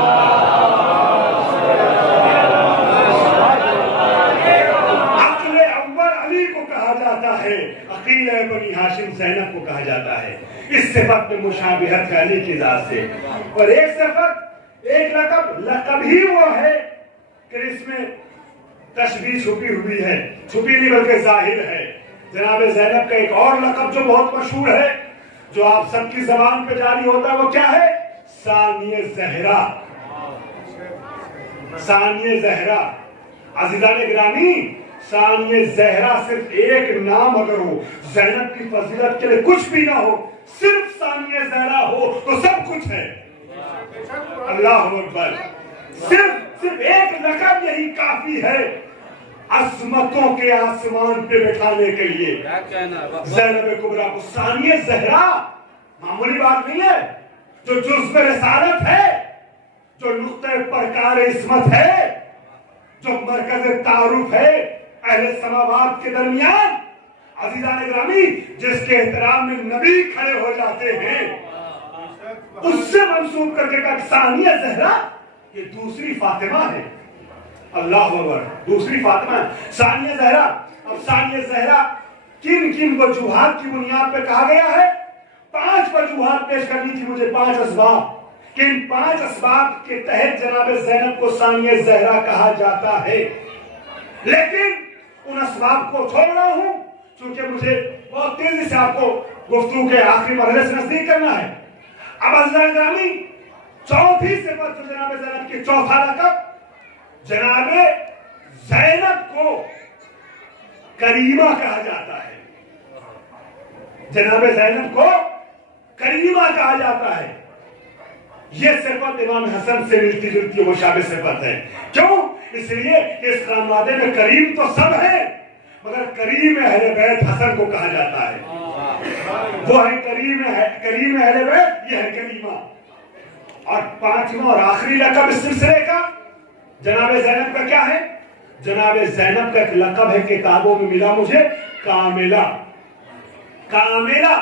عقل اول علی کو کہا جاتا ہے، عقیل بنی ہاشم زینب کو کہا جاتا ہے، اس صفت میں مشابہت ہے علی کی ذات سے۔ اور ایک صفت، ایک لقب ہی وہ ہے کہ اس میں تشبیہ چھپی ہوئی ہے، چھپی نہیں بلکہ ظاہر ہے۔ جناب زینب کا ایک اور لقب جو بہت مشہور ہے، جو آپ سب کی زبان پہ جاری ہوتا ہے، وہ کیا ہے؟ ثانیہ زہرا، ثانیہ زہرا۔ عزیزان گرامی، ثانیہ زہرا صرف ایک نام اگر ہو، زینب کی فضیلت کے لیے کچھ بھی نہ ہو، صرف ثانیہ زہرا ہو تو سب کچھ ہے۔ اللہ اکبر، صرف ایک لقب یہی کافی ہے عظمتوں کے آسمان پہ بٹھانے کے لیے۔ زینب کبریٰ کو ثانیہ زہرا معمولی بات نہیں ہے، جو جزو رسالت ہے، جو نقطہ پرکار عصمت ہے، جو مرکز تعارف ہے اہل سماوات کے درمیان۔ عزیزان گرامی، جس کے احترام میں نبی کھڑے ہو جاتے ہیں، اس سے منسوب کر کے کہا ثانیہ زہرا یہ دوسری فاطمہ ہے۔ اللہ اکبر، دوسری فاطمہ ہے ثانیہ زہرا۔ اب ثانیہ زہرا کن کن وجوہات کی بنیاد پہ کہا گیا ہے؟ 5 وجوہات پیش کرنی تھی مجھے، 5 اسباب کہ ان 5 اسباب کے تحت جناب زینب کو ثانیہ زہرا کہا جاتا ہے۔ لیکن ان اسباب کو چھوڑ رہا ہوں چونکہ مجھے بہت تیزی سے آپ کو گفتگو کے آخری مرحلے سے نزدیک کرنا ہے۔ اب عزیزان گرامی، چوتھی صفت جو جناب زینب کی، چوتھا لقب، جناب زینب کو کریمہ کہا جاتا ہے۔ جناب زینب کو کریمہ کہا جاتا ہے۔ یہ صفت امام حسن سے ملتی جلتی مشابہ صفت ہے۔ کیوں؟ اس لیے کہ اس خانوادے میں کریم تو سب ہے، مگر کریم اہل بیت حسن کو کہا جاتا ہے۔ وہ ہے کریم اہل بیت، یہ ہے کریمہ۔ اور 5واں اور آخری لقب اس سلسلے کا جناب زینب کا کیا ہے؟ جناب زینب کا ایک لقب ہے، کتابوں میں ملا مجھے، کاملہ۔ کاملہ،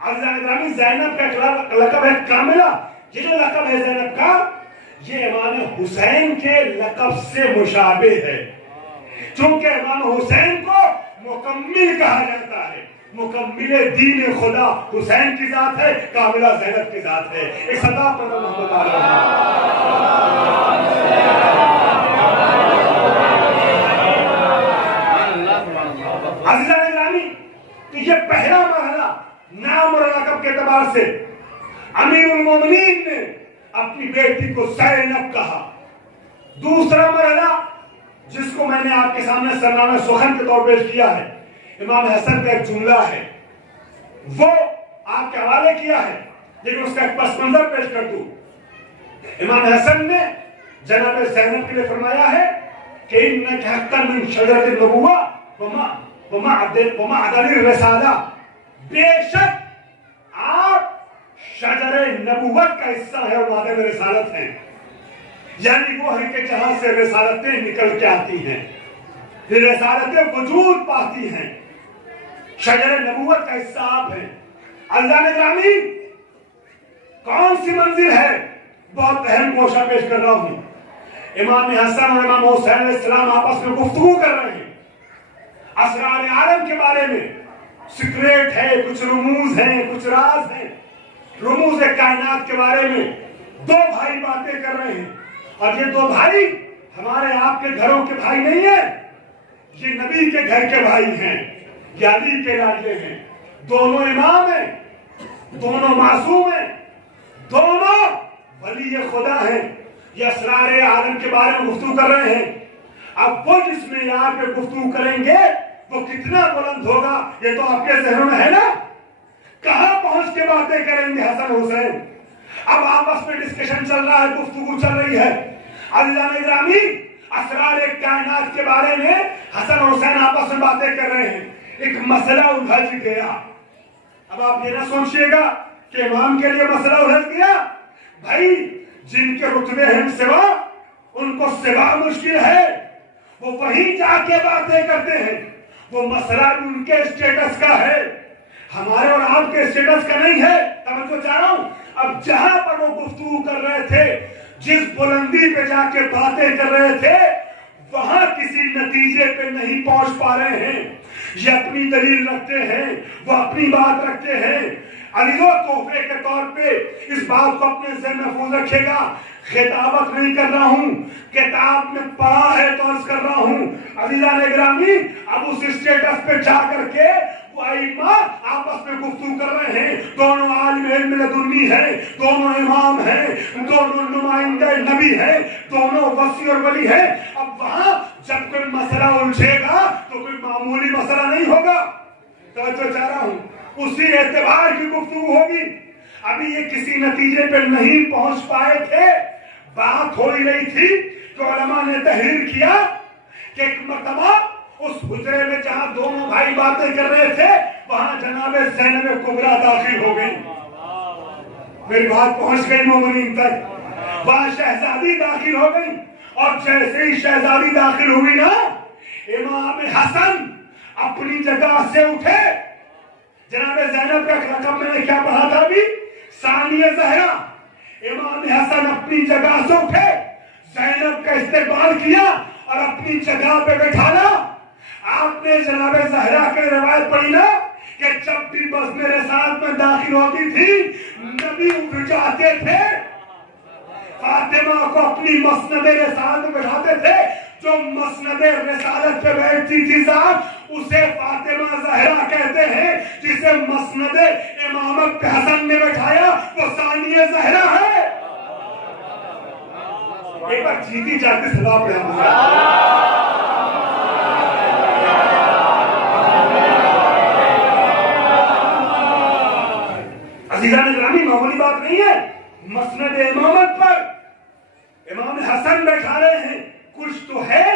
عزیزان گرامی، زینب کا ایک لقب ہے کاملہ۔ یہ جو لقب ہے زینب کا، یہ امام حسین کے لقب سے مشابہ ہے، چونکہ امام حسین کو مکمل کہا جاتا ہے۔ مکمل دین خدا حسین کی ذات ہے، کاملہ زینب کی ذات ہے۔ ایک صدا پر محمد عزیزان گرامی، کہ یہ پہلا مرحلہ نام اور لقب کے اعتبار سے امیر المومنین نے اپنی بیٹی کو زینب کہا۔ دوسرا مرحلہ جس کو میں نے آپ کے سامنے سرنامہ سخن کے طور پیش کیا ہے، امام حسن کا ایک جملہ ہے، وہ آپ کے حوالے کیا ہے، لیکن اس کا ایک پس منظر پیش کر دوں۔ امام حسن نے جناب زینب کے لیے فرمایا ہے کہ اِنَّكَ حَقًّا مِنْ شَجَرَةِ النُّبُوَّةِ وَمَعْدَنِ الرِّسَالَةِ، بے شک آپ شجر نبوت کا حصہ ہے اور معدن رسالت ہیں، یعنی وہ ہے کہ جہاں سے رسالتیں نکل کے آتی ہیں، رسالتیں وجود پاتی ہیں، شجر نبوت کا حصہ آپ ہیں۔ عزیزان گرامی، کون سی منزل ہے؟ بہت اہم گوشہ پیش کر رہا ہوں۔ امام حسن اور امام حسین علیہ السلام آپس میں گفتگو کر رہے ہیں اسرار عالم کے بارے میں، सीक्रेट है, कुछ रमूज हैं, कुछ राज हैं। रमूज कायनात के बारे में दो भाई बातें कर रहे हैं, और ये दो भाई हमारे आपके घरों के भाई नहीं है, ये नबी के घर के भाई हैं, ये अली के लाडले हैं। दोनों इमाम हैं, दोनों मासूम हैं, दोनों वली खुदा हैं। ये असरार आलम के बारे में गुफ्तगू कर रहे हैं। अब वो जिस मेयार पे गुफ्तगू करेंगे वो कितना बुलंद होगा ये तो आपके जहनों में है ना। कहां पहुंच के बातें करेंगे हसन हुसैन। अब आपस में डिस्कशन चल रहा है, गुफ्तगू चल रही है। अज़ीज़ान ग्रामी, असरार कायनात के बारे में हसन हुसैन आपस में बातें कर रहे हैं। एक मसला उलझ गया। अब आप ये ना सोचिएगा कि इमाम के लिए मसला उलझ गया। भाई जिनके रुतबे हैं सिवा, उनको सिवा मुश्किल है, वो वहीं जाके बातें करते हैं। वो मसला भी उनके स्टेटस का है, हमारे और आपके स्टेटस का नहीं है। तवज्जो चाह रहा हूं। अब जहां पर वो गुफ्तगू कर रहे थे, जिस बुलंदी पे जाके बातें कर रहे थे, वहां किसी नतीजे पे नहीं पहुंच पा रहे हैं। ये अपनी दलील रखते हैं, वो अपनी बात रखते हैं। अलीगो तोहफे के तौर पे इस बात को अपने ज़हन में महफूज रखेगा। खिताबत नहीं कर रहा हूं, किताब में पढ़ा है तो अर्ज कर रहा हूं। अज़ीज़ान ग्रामी, अब उस स्टेटस पे जा करके वो आइम्मा आपस में गुफ्तगू कर रहे हैं। दोनों आलिम इल्म लदुन्नी है, दोनों इमाम है, दोनों नुमाइंदे नबी है, दोनों वसी और वली है। अब वहां जब कोई मसला उलझेगा तो कोई मामूली मसला नहीं होगा। तो चाह रहा हूं उसी एतबार की गुफ्तगू होगी। अभी ये किसी नतीजे पे नहीं पहुंच पाए थे। बात हो ही रही थी कि उलमा ने तहरीर किया कि एक मर्तबा उस हुजरे में जहां दोनों भाई बातें कर रहे थे, वहां जनाबे ज़ैनब कुबरा दाखिल हो गई। मेरी बात पहुंच गई मोमिनीन तक। वहां शहजादी दाखिल हो गई, और जैसे ही शहजादी दाखिल हुई ना, इमाम हसन अपनी जगह से उठे। जनाबे ज़ैनब का रकम मैंने क्या पढ़ा था अभी, सानिया ज़हरा। इमाम हसन अपनी जगह से उठे, ज़ैनब का इस्तेकबाल किया और अपनी जगह पे बैठाना। आपने जनाबे ज़हरा की रिवायत पढ़ी ना कि जब भी बज़्म रिसालत में दाखिल होती थी, नबी उठ जाते थे, फातिमा को अपनी मसनद रिसालत में बैठाते थे। जो मसनद रिसालत पे बैठती थी साहब, उसे फातिमा ज़हरा कहते हैं। जिसे मसनद इमामत पे हसन ने बैठाया वो सानिया ज़हरा है। एक बार जीती जाती सदा पढ़ा। अज़ीज़ान ग्रामी, मामूली बात नहीं है। मसनद इमामत पर इमाम हसन बैठा रहे हैं, कुछ तो है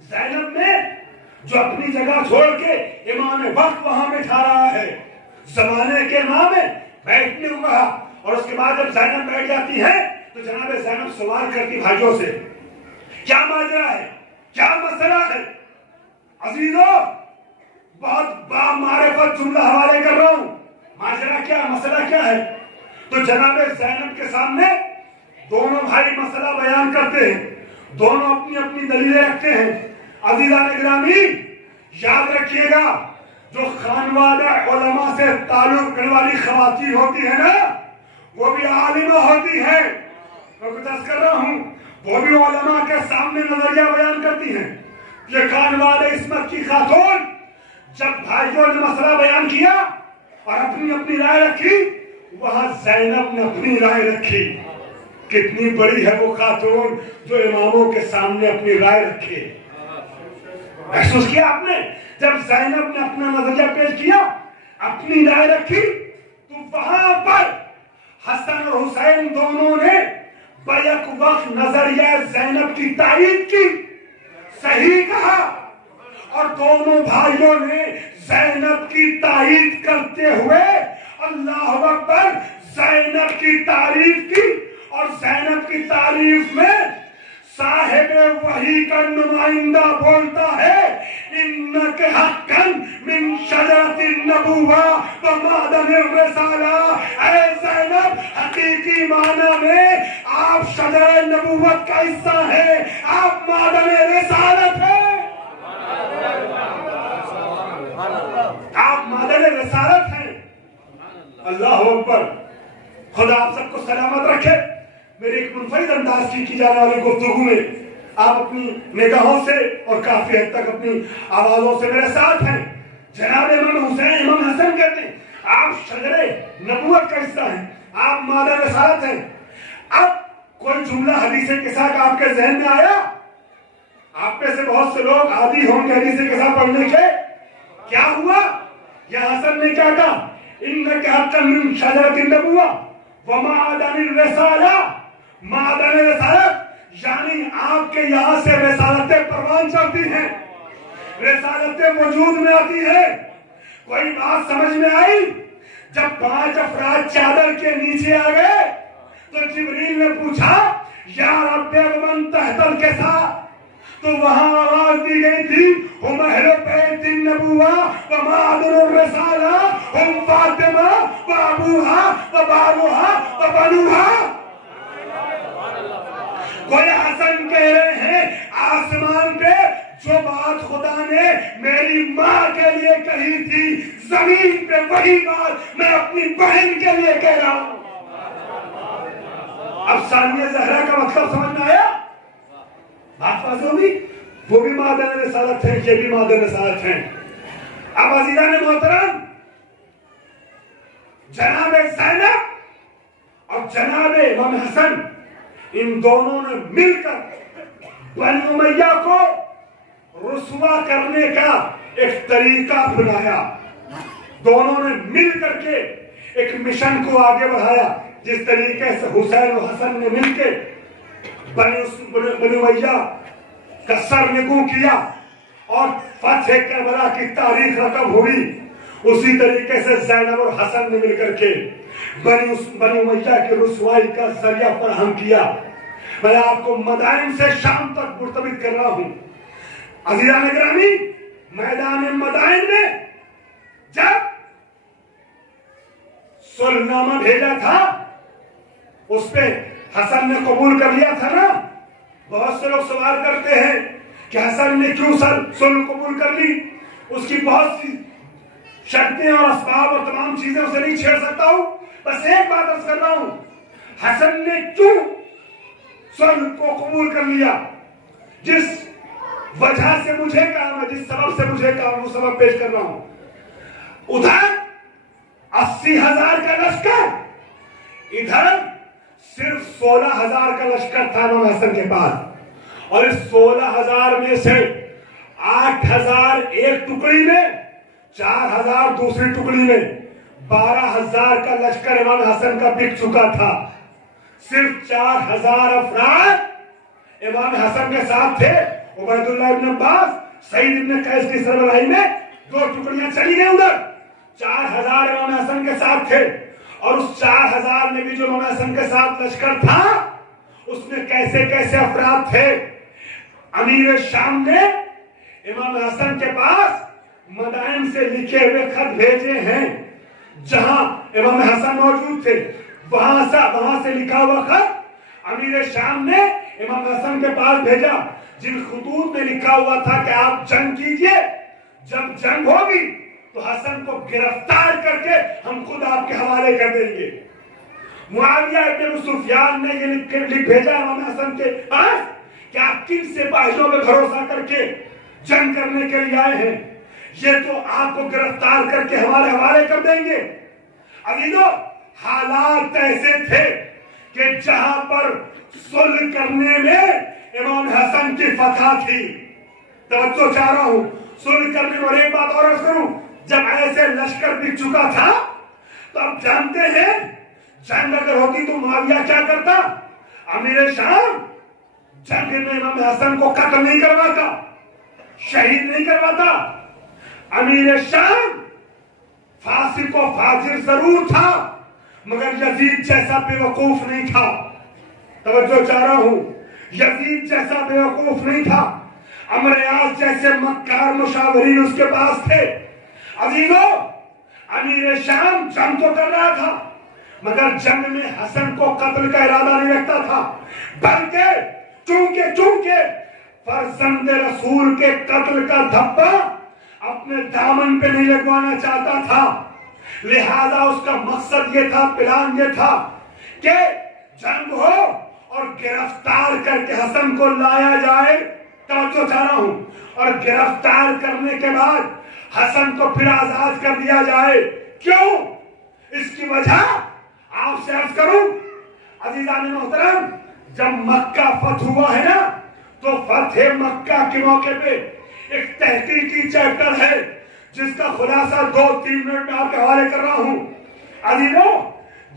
ज़ैनब में जो अपनी जगह छोड़ के इमाम वक्त वहां बैठा रहा है। जमाने के इमाम है, बैठने को कहा, और उसके बाद जब ज़ैनब बैठ जाती है तो जनाब ज़ैनब सवाल करती भाइयों से, क्या माजरा है, क्या मसला है। अजीजों, बहुत बामारिफत जुमला हवाले कर रहा हूं। माजरा क्या, मसला क्या है। तो जनाब ज़ैनब के सामने दोनों भाई मसला बयान करते हैं, दोनों अपनी अपनी दलीलें रखते हैं। अज़ीज़ान गिरामी, याद रखिएगा, जो खानवादा उलमा से ताल्लुक करने वाली खवातीन होती है ना, वो भी आलिमा होती है। मैं कुछ अर्ज़ कर रहा हूं, वो भी उलमा के सामने नजरिया बयान करती हैं। ये खानवादा इस्मत की खातून जब भाइयों ने मसला बयान किया और अपनी अपनी राय रखी, वहां ज़ैनब ने अपनी राय रखी। कितनी बड़ी है वो खातून जो इमामों के सामने अपनी राय रखे। महसूस किया आपने, जब ज़ैनब ने अपना नजरिया पेश किया, अपनी राय रखी, तो वहां पर हसन और हुसैन दोनों ने बैक वक्त नजरिया ज़ैनब की तारीफ की, सही कहा, और दोनों भाइयों ने ज़ैनब की तारीफ करते हुए अल्लाह अकबर ज़ैनब की तारीफ की। और ज़ैनब की तारीफ में साहिब वही का नुमाइंदा बोलता है, इन्नके हक्कन मिन शजरतिन नबुव्वा व मादनिर रिसाला। ऐ ज़ैनब, हकीकी माना में आप शजर नबुव्वत का हिस्सा है, आप मादन रिसालत है, आप अल्लाह अकबर। खुदा आप सबको सलामत रखे। मेरे एक मुनफरिद अंदाज की जाने वाली गुफ्तगू में आप अपनी निगाहों से और काफी हद तक अपनी आवाजों से मेरे साथ हैं। जनाब इमाम हुसैन, इमाम हसन कहते हैं आप शजरे नबूवत का हिस्सा हैं, आप मादा रिसालत हैं। अब कोई जुमला हदीस किस्सा का आपके जहन में आया? आप में से बहुत से लोग आदी होंगे हदीस किस्सा पढ़ने के। क्या हुआ? या हसन ने क्या कहा? इन्नका हक्कन मिन शजरतिन नबुव्वा व माअदनिर रिसाला। माअदन रिसालत यानी आपके यहाँ से रिसालतें परवान चलती हैं, रिसालतें वजूद में आती है। कोई बात समझ में आई? जब 5 अफराद चादर के नीचे आ गए तो जिब्रील ने पूछा या रब्बे मन तहतल के साथ, तो वहां आवाज दी गई थी हम अहले बैतिन नबुव्वा व माअदनुर रिसाला हम फातिमा व अबूहा व बाबूहा व बनुहा। कोई हसन कह रहे हैं आसमान पे जो बात खुदा ने मेरी माँ के लिए कही थी, जमीन पे वही बात मैं अपनी बहन के लिए कह रहा हूं। अब सानिया ज़हरा का मतलब समझ में आया? बात वाज़ेह होगी। वो भी मादन रिसालत है, ये भी मादन रिसालत है। अब अज़ीज़ान मोहतरम, जनाब ज़ैनब और जनाब इमाम हसन, इन दोनों ने मिलकर बनी उमैया को रुसवा करने का एक तरीका अपनाया। दोनों ने मिल करके एक मिशन को आगे बढ़ाया। जिस तरीके से हुसैन और हसन ने मिलकर बनी उमैया का सर निगू किया और फतह करबला की तारीख रकम हुई, उसी तरीके से ज़ैनब और हसन ने मिलकर के बनी उमैया की रुसवाई का जरिया फराहम किया। मैं आपको मदाइन से शाम तक मुर्तबित कर रहा हूं। अज़ीज़ान गिरामी, मैदान मदाइन में जब सुलहनामा भेजा था, उस पे हसन ने कबूल कर लिया था ना। बहुत से लोग सवाल करते हैं कि हसन ने क्यों सुलह कबूल कर ली। उसकी बहुत सी शर्तें और असबाब और तमाम चीजें उसे नहीं छेड़ सकता हूं। बस एक बात अर्ज कर रहा हूं, हसन ने क्यों सुलह को कबूल कर लिया? जिस वजह से मुझे काम है, जिस सबब से मुझे काम, वो सबब पेश कर रहा हूं। उधर 80,000 का लश्कर, इधर सिर्फ 16,000 का लश्कर था इमाम हसन के पास। और इस 16,000 में से 8,000 एक टुकड़ी में, 4,000 दूसरी टुकड़ी में, 12,000 का लश्कर इमाम हसन का बिक चुका था। सिर्फ 4,000 अफराद इमाम हसन के साथ थे। उबैदुल्लाह इब्न अब्बास, सईद इब्न कैस की सरबराही में 2 टुकड़ियां चली गई उधर। 4,000 इमाम हसन के साथ थे। और उस 4,000 में भी जो इमाम हसन के साथ लश्कर था, उसमें कैसे कैसे अफराद थे। अमीर शाम ने इमाम हसन के पास मदाइन से लिखे हुए खत भेजे हैं। जहां इमाम हसन मौजूद थे, वहां से लिखा हुआ खत अमीर शाम ने इमाम हसन के पास भेजा, जिन खतूत में लिखा हुआ था कि आप जंग कीजिए, जब जंग होगी तो हसन को गिरफ्तार करके हम खुद आपके हवाले कर देंगे। मुआविया इब्न सुफियान ने ये लिख भेजा इमाम हसन के पास कि आप किन सिपाहियों पे भरोसा करके जंग करने के लिए आए हैं, ये तो आपको गिरफ्तार करके हमारे हवाले कर देंगे। अजीजों, हालात ऐसे थे कि जहां पर सुलह करने में इमाम हसन की फतह थी। तवज्जो चाह रहा हूं, सुलह करने में। और एक बात और करूं, जब ऐसे लश्कर बिक चुका था तो आप जानते हैं जंग अगर होती तो मुआविया क्या करता? अमीर शाम जंग में इमाम हसन को कत्ल नहीं करवाता, शहीद नहीं करवाता। अमीर शाम फासिक व फाजिर जरूर था, मगर यजीद जैसा बेवकूफ नहीं था। तवज्जो चाह रहा हूं, यजीद जैसा बेवकूफ नहीं था। अमरयास जैसे मक्कार मुशावरीन उसके पास थे। अजीजों, अमीर शाम जंग तो कर रहा था, मगर जंग में हसन को कत्ल का इरादा नहीं रखता था, बल्कि चूंकि फर्जंद रसूल के कत्ल का धब्बा अपने दामन पे नहीं लगवाना चाहता था, لہذا اس کا مقصد یہ تھا، پلان یہ تھا کہ جنگ ہو اور گرفتار کر کے حسن کو لایا جائے، توجہ چاہ رہا ہوں، اور گرفتار کرنے کے بعد حسن کو پھر آزاد کر دیا جائے۔ کیوں؟ اس کی وجہ آپ سے عرض کروں عزیزان محترم، جب مکہ فتح ہوا ہے نا، تو فتح مکہ کے موقع پہ ایک تحقیقی چیپٹر ہے جس کا خلاصہ 2-3 منٹ میں آپ کے حوالے کر رہا ہوں۔ عزیزوں،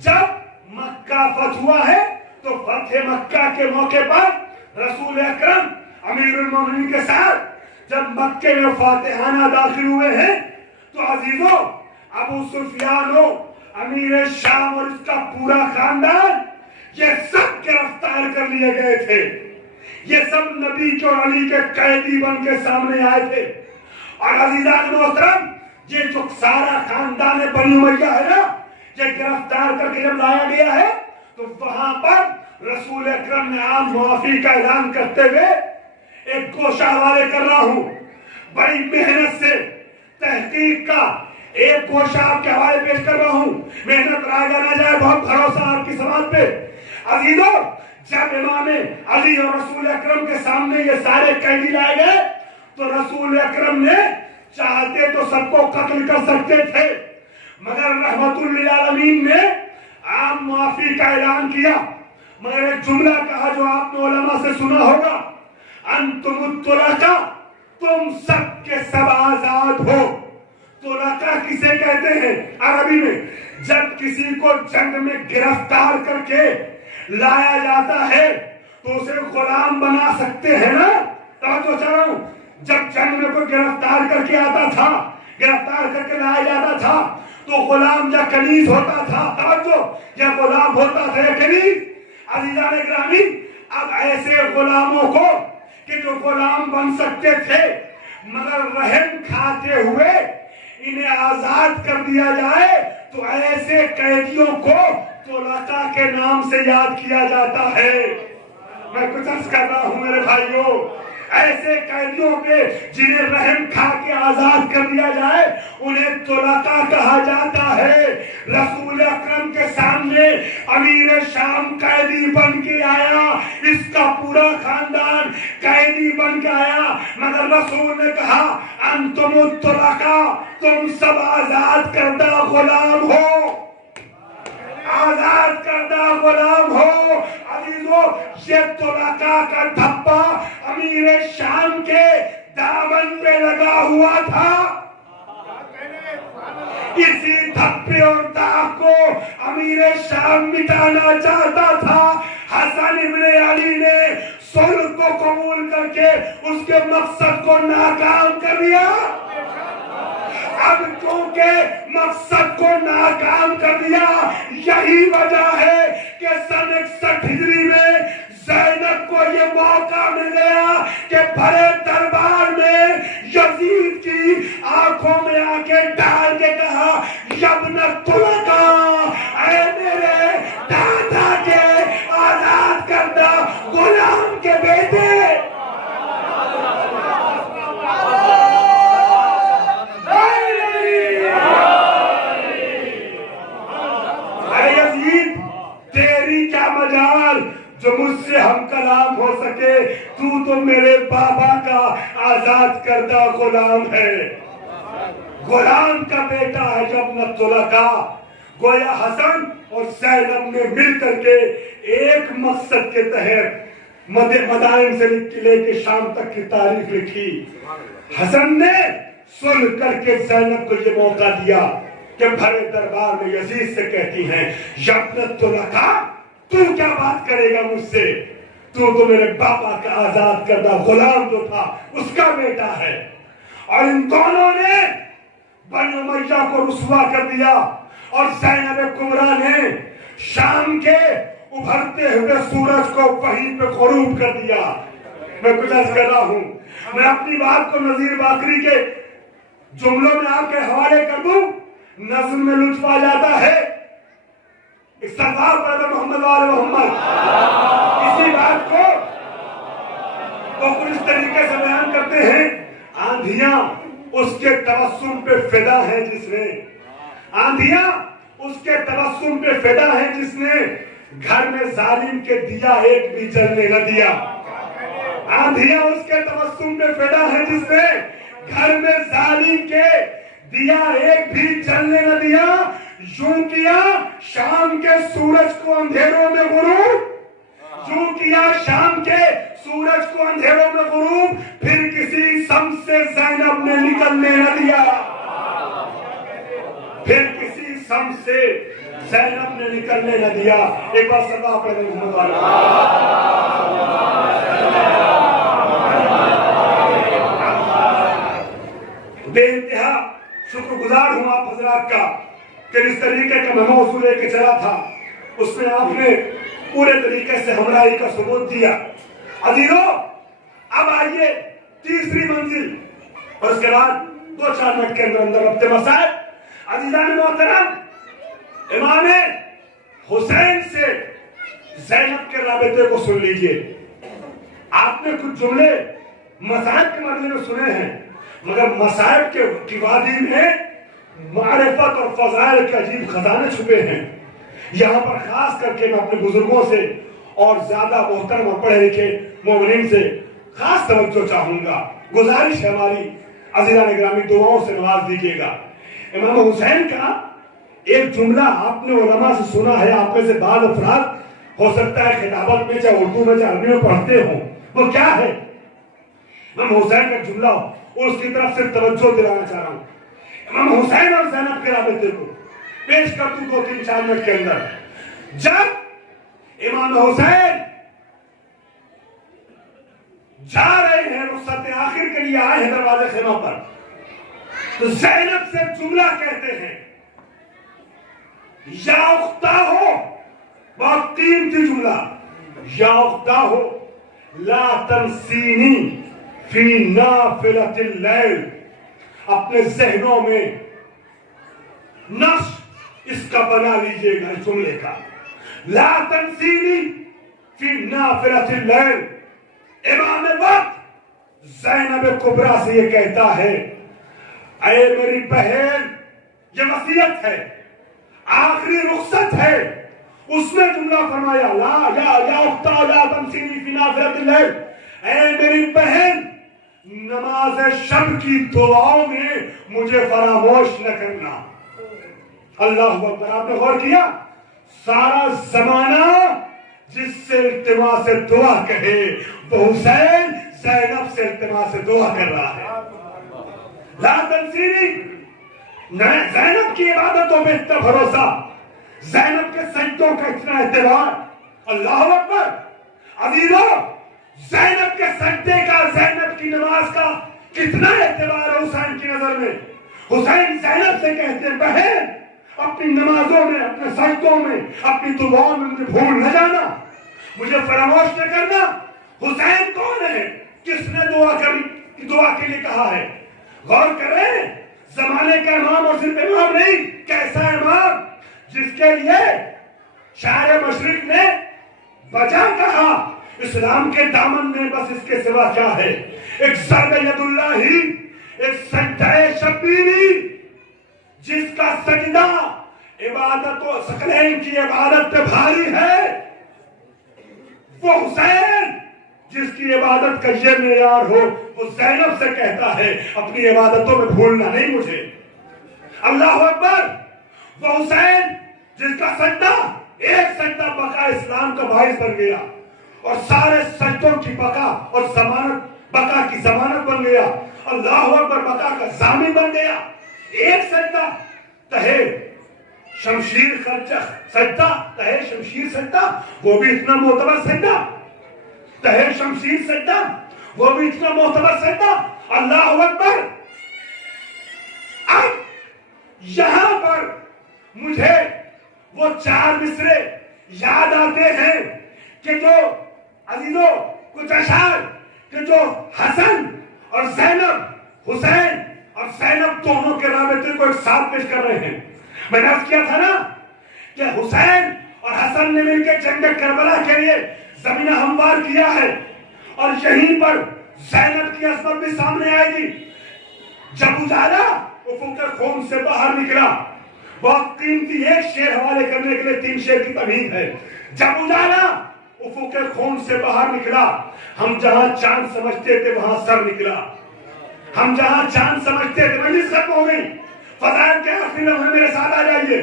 جب مکہ فتح ہوا ہے تو فتح مکہ کے موقع پر رسول اکرم امیر المومنین کے ساتھ جب مکے میں فاتحانہ داخل ہوئے ہیں تو عزیزوں، ابو سفیان و امیر شام اور اس کا پورا خاندان یہ سب گرفتار کر لیے گئے تھے۔ یہ سب نبی کے اور علی کے قیدی بن کے سامنے آئے تھے۔ اور عزیزان محترم، یہ جو سارا خاندان بنی امیہ ہے نا، یہ گرفتار کر کے جب لایا گیا ہے تو وہاں پر رسول اکرم نے عام معافی کا اعلان کرتے ہوئے ایک گوشہ حوالے کر رہا ہوں، بڑی محنت سے تحقیق کا ایک گوشہ آپ کے حوالے پیش کر رہا ہوں، محنت رائے نہ جائے، بہت بھروسہ آپ کی سماعت پہ۔ عزیزوں، جب امام علی اور رسول اکرم کے سامنے یہ سارے قیدی لائے گئے تو رسول اکرم نے چاہتے تو سب کو قتل کر سکتے تھے، مگر رحمت للعالمین نے عام معافی کا اعلان کیا، مگر ایک جملہ کہا جو آپ نے علماء سے سنا ہوگا، انتم الطلقاء، تم سب کے سب آزاد ہو۔ طلقاء کسے کہتے ہیں عربی میں؟ جب کسی کو جنگ میں گرفتار کر کے لایا جاتا ہے تو اسے غلام بنا سکتے ہیں نا، توجہ چاہ رہا ہوں، جب جنگ میں کوئی گرفتار کر کے آتا تھا، گرفتار کر کے لایا جاتا تھا تو غلام یا کنیز ہوتا تھا، توجہ، یا غلام ہوتا تھا یا کنیز۔ عزیزان گرامی، اب ایسے غلاموں کو کہ جو غلام بن سکتے تھے مگر رحم کھاتے ہوئے انہیں آزاد کر دیا جائے تو ایسے قیدیوں کو طلقاء کے نام سے یاد کیا جاتا ہے۔ میں کچھ عرض کر رہا ہوں میرے بھائیوں، ایسے قیدیوں پہ جنہیں رحم کھا کے آزاد کر دیا جائے انہیں طلقاء کہا جاتا ہے۔ رسول اکرم کے سامنے امیر شام قیدی بن کے آیا، اس کا پورا خاندان قیدی بن کے آیا، مگر رسول نے کہا انتم الطلقاء، تم سب آزاد کردہ غلام ہو، آزاد کردہ غلام ہو۔ عزیزو، یہ طلقاء کا دھبا امیر شام کے دامن پہ لگا ہوا تھا، اسی دھبے اور داغ کو امیر شام مٹانا چاہتا تھا۔ حسن ابن علی نے صلح کو قبول کر کے اس کے مقصد کو ناکام کر دیا۔ اب کیونکہ مقصد کو ناکام کر دیا، یہی وجہ ہے کہ سن 61 ہجری میں زینب کو یہ موقع مل گیا کہ بھرے دربار میں یزید کی آنکھوں میں آ کے ڈال کے کہا یبن الطلقاء، اے میرے دادا کے آزاد کردہ غلام کے بیٹے۔ جو مجھ سے ہم کلام ہو سکے، تو میرے بابا کا آزاد کردہ غلام ہے، غلام کا بیٹا ہے جب نہ طلقاء۔ گویا حسن اور زینب نے مل کر کے ایک مقصد کے تحت مدائن سے لے کے شام تک کی تاریخ لکھی۔ حسن نے صلح کر کے زینب کو یہ موقع دیا کہ بھرے دربار میں یزید سے کہتی ہیں یبن طلقاء، تو کیا بات کرے گا مجھ سے، تو میرے باپا کا آزاد کردہ غلام جو تھا اس کا بیٹا ہے۔ اور ان دونوں نے بنی امیہ کو رسوا کر دیا اور زینب کبریٰ نے شام کے ابھرتے ہوئے سورج کو وہیں پہ غروب کر دیا۔ میں کچھ عرض کر رہا ہوں، میں اپنی بات کو نذیر باقری کے جملوں میں آپ کے حوالے کر دوں، نظم میں لطف آ جاتا ہے، استغفار پڑھتے محمد وآل محمد۔ اسی بات کو وہ کچھ اس طریقے سے بیان کرتے ہیں، آندھیاں اس کے تبسم پہ فدا ہیں جس میں आंधियां उसके तबस्सुम पे फिदा है जिसने घर में जालिम के दिया एक भी जलने न दिया। आंधियां उसके तबस्सुम पे फिदा है जिसने घर में जालिम के दिया एक भी जलने न दिया। यूं किया शाम के सूरज को अंधेरों में गुरूब, यूं किया शाम के सूरज को अंधेरों में गुरूब, फिर किसी सम से ज़ैनब ने निकलने न दिया। फिर किसी सम से ज़ैनब ने निकलने न दिया। एक बार सल्लल्लाहु अलैहि वसल्लम। बेइंतहा शुक्रगुजार हूं आप हजरात का कि इस तरीके का मैं मौजू लेके चला था, उसमें आपने पूरे तरीके से हमराही का सबूत दिया। अजीजों, अब आइए तीसरी मंजिल और उसके बाद 2-4 मिनट के अंदर अपने मसाइल। अजीजान मोहतरम, इमाम हुसैन से ज़ैनब के राबिते को सुन लीजिए। आपने कुछ जुमले मसाइब के मरले में सुने हैं, मगर मसाइब की वादी में मारिफत और फज़ाइल के अजीब खजाने छुपे हैं। यहाँ पर खास करके मैं अपने बुजुर्गों से और ज्यादा मोहतरम और पढ़े लिखे मोमिनीन से खास तवज्जो चाहूंगा। गुजारिश है हमारी, अज़ीज़ान गिरामी दुआओं से नवाज दीजिएगा। इमाम हुसैन का एक जुमला आपने उलमा से सुना है, आप में से बाद अफराद हो सकता है खिताबत में चाहे उर्दू में चाहे अरबी में पढ़ते हो। वो क्या है? इमाम हुसैन का जुमला और उसकी तरफ से तवज्जो दिलाना चाह रहा हूं। इमाम हुसैन और ज़ैनब के राबिते को पेश कर दूं 2-3-4 मिनट के अंदर। जब इमाम हुसैन जा रहे हैं रुखसत आखिर के लिए, आए हैं दरवाजे खेमा पर, तो ज़ैनब से जुमला कहते हैं, या उख्ता हो, बहुत कीमती जुमला, या उख्ता हो ला तनसीनी फी नाफिलतिल लैल। अपने ज़हनों में नक्श इसका बना लीजिएगा इस जुमले का, ला तनसीनी फी नाफिलतिल लैल। इमाम वक्त ज़ैनब कुबरा से ये कहता है, ऐ मेरी बहन, ये वसीयत है, आखिरी रुखसत है। उसमें जुमला फरमाया, ला या उख्ता ला तनसीनी फी नाफिलतिल लैल। ऐ मेरी बहन, नमाज शब की दुआओं में मुझे फरामोश न करना। अल्लाह अकबर। आपने गौर किया, सारा जमाना जिससे इल्तिमा से दुआ कहे वो हुसैन ज़ैनब से इल्तिमा से दुआ कर रहा है। ला तनसीनी, ज़ैनब की इबादतों में इतना भरोसा, ज़ैनब के सजदों का इतना एतबार। अल्लाह अकबर। अजीजों, ज़ैनब के सजदे का, ज़ैनब की नमाज का कितना एतबार है हुसैन की नजर में। हुसैन ज़ैनब से कहते हैं, बहन अपनी नमाजों में, अपने सजदों में, अपनी दुआओं में मुझे भूल न जाना, मुझे फरामोश न करना। हुसैन कौन है? किसने दुआ के लिए कहा है? गौर करें, जमाने का इमाम और सिर्फ इमाम नहीं, कैसा इमाम जिसके लिए शायर मशरिक ने बजा कहा, इस्लाम के दामन में बस इसके सिवा क्या है। एक ज़र्ब यदुल्लाही, एक सजदा शब्बीरी, जिसका सजदा इबादत और सकलैन की इबादत पे भारी है, वो हुसैन जिसकी इबादत का ये मेयार हो, वो ज़ैनब से कहता है अपनी इबादतों में भूलना नहीं मुझे। अल्लाह अकबर। वो हुसैन जिसका सजदा, एक सजदा बका इस्लाम का बाइस बन गया और सारे सजदों की बका और जमानत, बका की जमानत बन गया। अल्लाह अकबर। बका का जामिन बन गया। एक सजदा तहे शमशीर सजदा, तहे शमशीर सजदा, वो भी इतना मोतबर सजदा, तहे शमशीर सजदा, वो भी इतना मोतबर सजदा। अल्लाह अकबर। अब यहां पर मुझे वो 4 मिसरे याद आते हैं कि जो अजीजों, कुछ अशार कि जो हसन और ज़ैनब, हुसैन और ज़ैनब दोनों के राबिते को एक साथ पेश कर रहे हैं। मैंने अर्ज किया था ना कि हुसैन और हसन ने मिलकर जंग करबला के लिए जमीन हमवार किया है और यहीं पर ज़ैनब की असमत भी सामने आएगी। जब उजाला उफ़क़ खून से बाहर निकला, बहुत कीमती एक शेर हवाले करने के लिए 3 शेर की तमीज है। जब उजाला उफुक के खून से बाहर निकला, हम जहां चांद समझते थे वहां सर निकला। हम जहां चांद समझते थे, मजलिस खत्म हो गई, फजाइल के आखिरी लम्हे मेरे साथ आ जाइए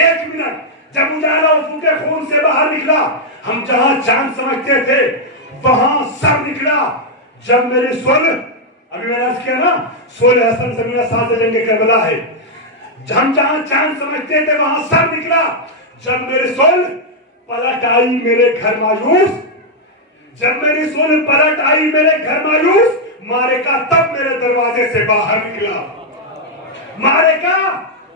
1 मिनट। जब उजाला उफुक के खून से बाहर निकला, हम जहां चांद समझते थे वहां सर निकला। जब मेरी सुलह, अभी मैंने अर्ज किया ना, सुलह हसन जमीन साथ जंग करबला है। हम जहां चांद समझते थे वहां सर निकला। जब मेरी सुलह पलट आई मेरे घर मायूस, जब मेरी सुलह पलट आई मेरे घर मायूस, मारेका तब मेरे दरवाजे से बाहर निकला। मारेका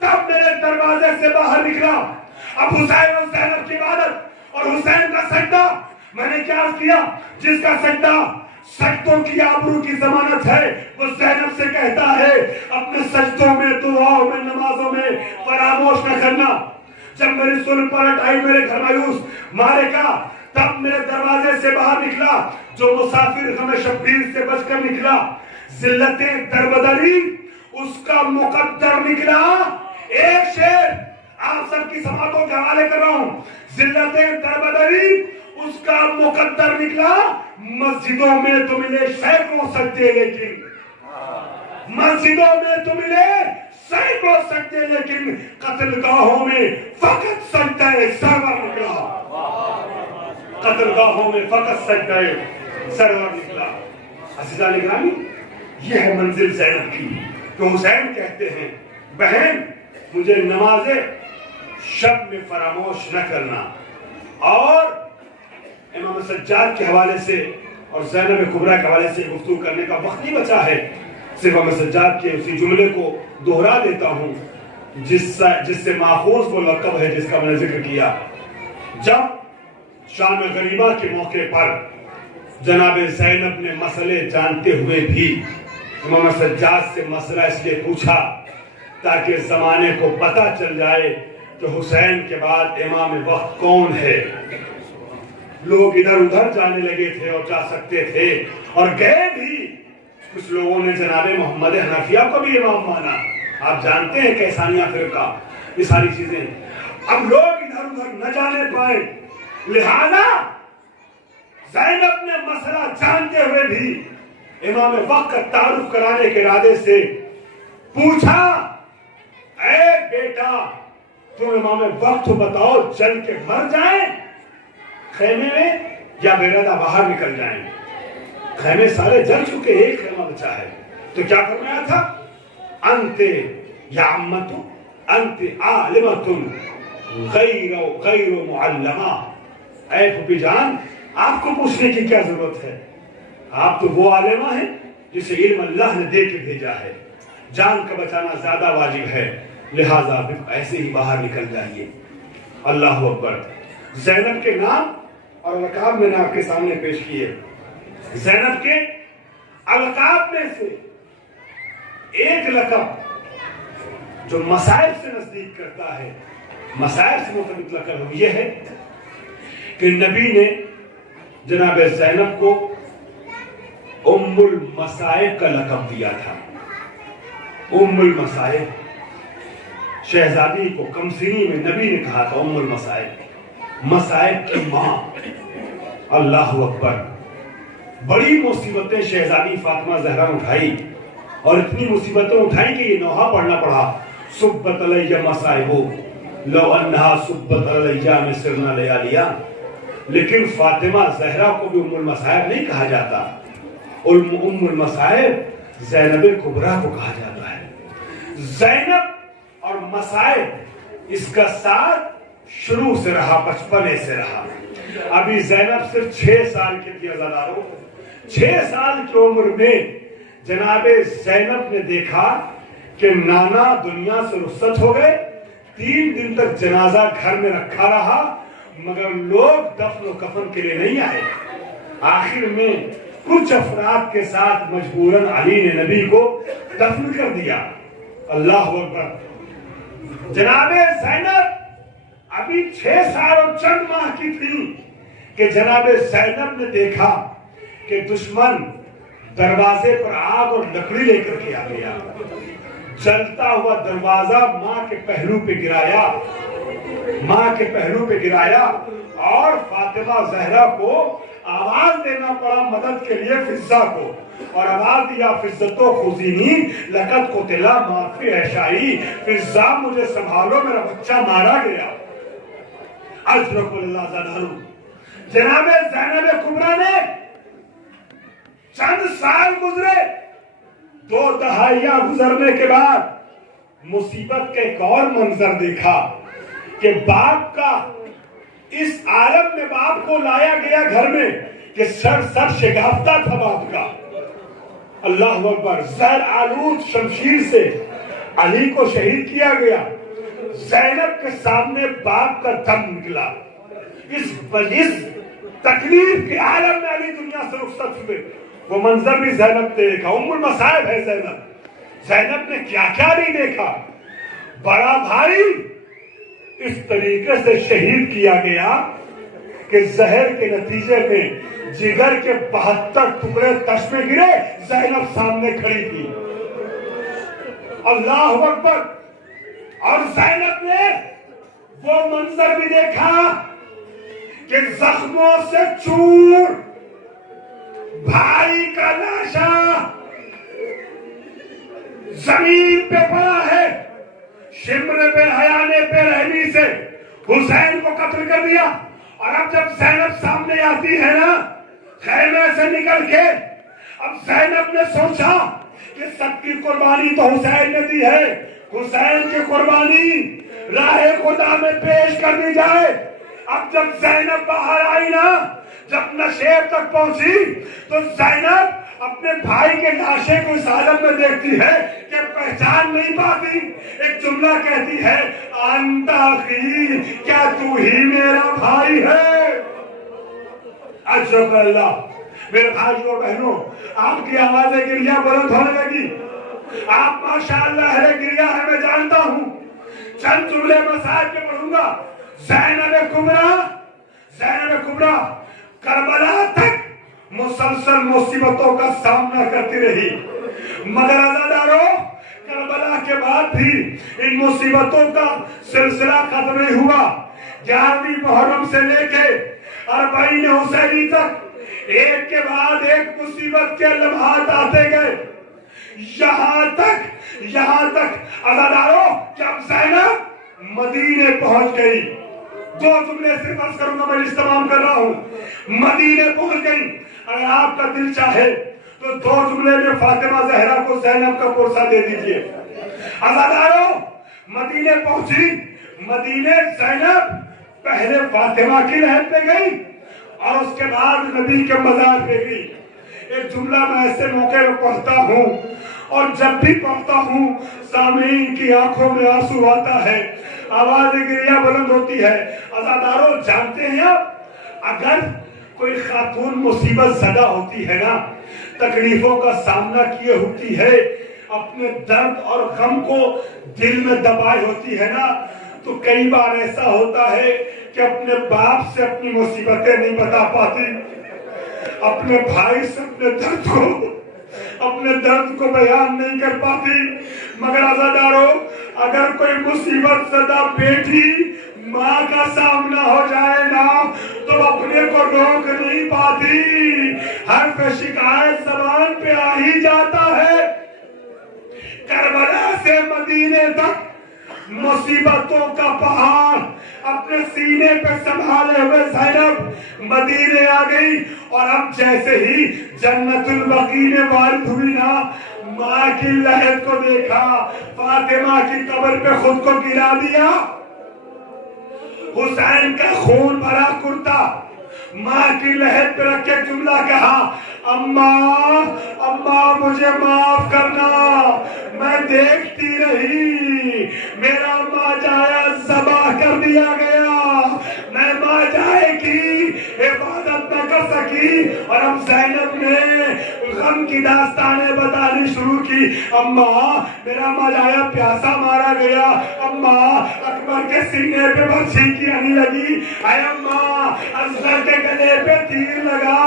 तब मेरे दरवाजे से बाहर निकला। अब हुसैन और ज़ैनब की इबादत और हुसैन का सजदा, मैंने क्या किया, जिसका सजदा सजदों की आबरू की जमानत है, वो ज़ैनब से कहता है अपने सजदों में, दुआओं में, नमाजों में फरामोश न करना। जब मेरी सुलह पलट आई मेरे घर मायूस, मारेका तब मेरे दरवाजे से बाहर निकला। जो मुसाफिर गम शब्बीर से बचकर निकला, जिल्लते दरबदरी उसका मुकद्दर निकला। एक शेर आप सबकी समातों के हवाले कर रहा हूं, जिल्लते दरबदरी उसका मुकद्दर निकला। मस्जिदों में तो मिले सैकड़ों सजदे, लेकिन मस्जिदों में तो मिले सैकड़ों सजदे, लेकिन कत्लगाहों में फकत सजदा सरवर निकला। कत्लगाहों में फकत सजदा सरवर निकला। अज़ीज़ान निगरानी, यह है मंजिल ज़ैनब की। तो हुसैन कहते हैं, बहन मुझे नमाज़े शब में फरामोश न करना। और इमाम सज्जाद के हवाले से और ज़ैनब कुबरा के हवाले से गुफ्तगू करने का वक्त नहीं बचा है। सिर्फ इमाम सज्जाद के उसी जुमले को दोहरा देता हूँ जिससे माखूज वो लक़ब है जिसका मैंने जिक्र किया। जब शाम गरीबा के मौके पर जनाब ज़ैनब ने मसले जानते हुए भी इमाम सज्जाद से मसला इसलिए पूछा ताकि ज़माने को पता चल जाए कि हुसैन के बाद इमाम वक्त कौन है। लोग इधर उधर जाने लगे थे और जा सकते थे और गए भी। कुछ लोगों ने जनाब मोहम्मद हनफिया को भी इमाम माना। आप जानते हैं कैसानिया फिरका, ये सारी चीजें। अब लोग इधर उधर न जाने पाए, लिहाजा ज़ैनब ने मसला जानते हुए भी इमाम वक्त का तारुफ कराने के इरादे से पूछा, ऐ बेटा तुम इमाम वक्त बताओ, जल के मर जाएं खेमे में या बेरदा बाहर निकल जाएं। खेमे सारे जल चुके, एक खेमा बचा है। तो क्या फरमाया था, अंते या अम्मतु अंते आलिमतुन गैरो मुअल्लमा। ऐ फूफी जान, आपको पूछने की क्या जरूरत है, आप तो वो आलिमा हैं जिसे इल्म अल्लाह ने दे के भेजा है। जान का बचाना ज्यादा वाजिब है, लिहाजा ऐसे ही बाहर निकल जाइए। अल्लाह अकबर। ज़ैनब के नाम और अलकाब मैंने आपके सामने पेश किए। ज़ैनब के अलकाब में से एक लक़ब जो मसाइब से नजदीक करता है, मसाइब से मुतल्लिक़ लक़ब यह है कि नबी ने जनाब ज़ैनब को उम्मुल मसाइब का लक़ब दिया था। उम्मुल मसाइब, शहजादी को कमसिनी में नबी ने कहा था उम्मुल मसाइब, मसाइब की मां। अल्लाह अकबर। बड़ी मुसीबतें शहजादी फातिमा ज़हरा ने उठाई और इतनी मुसीबतें उठाई कि ये नौहा पढ़ना पड़ा, सुब्बत अलैया मसाइबो लौ अन्हा सुब्बत अलैया में सिरना लयालिया। लेकिन फातिमा ज़हरा को भी उम्मुल मसाइब नहीं कहा जाता, उम्मुल मसाइब ज़ैनब कुबरा को कहा जाता है। ज़ैनब और मसाइब इसका साथ शुरू से रहा, बचपने से रहा। अभी ज़ैनब सिर्फ 6 साल की थी। अज़ादारों, 6 साल की उम्र में जनाब ज़ैनब ने देखा कि नाना दुनिया से रुखसत हो गए। 3 दिन तक जनाजा घर में रखा रहा, मगर लोग दफन और कफन के लिए नहीं आए। आखिर में कुछ अफराद के साथ मजबूरन अली ने नबी को दफन कर दिया। अल्लाह अकबर। जनाबे ज़ैनब अभी 6 साल और चंद माह की थी कि जनाबे ज़ैनब ने देखा कि दुश्मन दरवाजे पर आग और लकड़ी लेकर के आ गया। جلتا ہوا دروازہ ماں کے پہلو پہ گرایا اور فاطمہ زہرا کو آواز دینا پڑا مدد کے لیے فضہ کو، اور آواز دیا فضتو خزینی لقد قتل ما فی عشائی، فضہ مجھے سنبھالو میرا بچہ مارا گیا۔ اشرف اللہ زنانو جناب زینب کبریٰ نے چند سال گزرے، 2 دہائیاں گزرنے کے بعد مصیبت کا ایک اور منظر دیکھا کہ باپ کا اس عالم میں باپ کو لایا گیا گھر میں کہ سر شگافتہ تھا باپ کا۔ اللہ اکبر، زہر آلود شمشیر سے علی کو شہید کیا گیا، زینب کے سامنے باپ کا دم نکلا۔ اس تکلیف کے عالم میں علی دنیا سے رخصت ہوئے، وہ منظر بھی زینب نے دیکھا۔ ام المصائب ہے زینب نے کیا کیا نہیں دیکھا۔ بڑا بھائی اس طریقے سے شہید کیا گیا کہ زہر کے نتیجے میں جگر کے 72 ٹکڑے تش میں گرے، زینب سامنے کھڑی تھی۔ اللہ اکبر، اور زینب نے وہ منظر بھی دیکھا کہ زخموں سے چور بھائی کا لاشا زمین پہ پڑا ہے، شمر بن حیا نے بے رحمی سے حسین کو قتل کر دیا۔ اور اب جب زینب سامنے آتی ہے نا خیمے سے نکل کے، اب زینب نے سوچا کہ سب کی قربانی تو حسین نے دی ہے، حسین کی قربانی راہ خدا میں پیش کر دی جائے۔ اب جب زینب باہر آئی نا، جب نشیب تک پہنچی تو زینب اپنے بھائی کے لاشے کو اس حالت میں دیکھتی ہے کہ پہچان نہیں پاتی، ایک جملہ کہتی ہے انت اخی، کیا تو ہی میرا بھائی ہے؟ عجب اللہ، میرے بھائیوں بہنوں، آپ کی آوازیں گریہ بلند ہونے لگی، آپ ماشاءاللہ ہے گریہ ہے، میں جانتا ہوں۔ چند جملے مسائل کے پڑھوں گا۔ زینب کبریٰ کربلا تک مسلسل مصیبتوں کا سامنا کرتی رہی، مگر عزاداروں کربلا کے بعد بھی ان مصیبتوں کا سلسلہ ختم نہیں ہوا۔ 11ویں محرم سے لے کے 40 حسینی تک ایک کے بعد ایک مصیبت کے لمحات آتے گئے، یہاں تک عزاداروں جب زینب مدینے پہنچ گئی، 2 جملے صرف عرض کروں گا، میں استمام کر رہا ہوں۔ مدینے پہنچ گئی، اگر آپ کا دل چاہے تو 2 جملے میں فاطمہ زہرا کو زینب کا پرسہ دے دیجئے۔ عزاداروں مدینے پہنچی، مدینے زینب پہلے فاطمہ کی رحم پہ گئی اور اس کے بعد نبی کے مزار پہ گئی۔ ایک جملہ میں ایسے موقع میں پڑھتا ہوں اور جب بھی پڑھتا ہوں سامعین کی آنکھوں میں آنسو آتا ہے، آواز گریہ بلند ہوتی ہے۔ عزاداروں جانتے ہیں آپ، اگر کوئی خاتون مصیبت زدہ ہوتی ہے نا، تکلیفوں کا سامنا کیے ہوتی ہے، اپنے درد اور غم کو دل میں دبائے ہوتی ہے نا، تو کئی بار ایسا ہوتا ہے کہ اپنے باپ سے اپنی مصیبتیں نہیں بتا پاتی، اپنے بھائی سے اپنے درد کو بیان نہیں کر پاتی۔ مگر عزاداروں اگر کوئی مصیبت زدہ بیٹی ماں کا سامنا ہو جائے نا تو اپنے کو روک نہیں پاتی، حرف شکایت زبان پہ آ ہی جاتا ہے۔ کربلا سے مدینے تک مصیبتوں کا پہاڑ اپنے سینے پہ سنبھالے ہوئے زینب مدینے آ گئی، اور اب جیسے ہی جنت البقیع میں وارد ہوئی نا، ماں کی لہد کو دیکھا، فاطمہ کی قبر پہ خود کو گرا دیا، حسین کا خون بھرا کرتا ماں کی لہد پہ رکھ کے جملہ کہا اماں مجھے معاف کرنا، میں دیکھتی رہی میرا ماں جایا ذبح کر دیا گیا، میں ماں جائے کی حفاظت نہ کر سکی۔ اور اب زینب نے غم کی داستانیں بتانی شروع کی، اماں میرا ماں جایا پیاسا مارا گیا، اماں اکبر کے سینے پہ برچھی کی آنے لگی، اے اماں اصغر کے گلے پہ تیر لگا،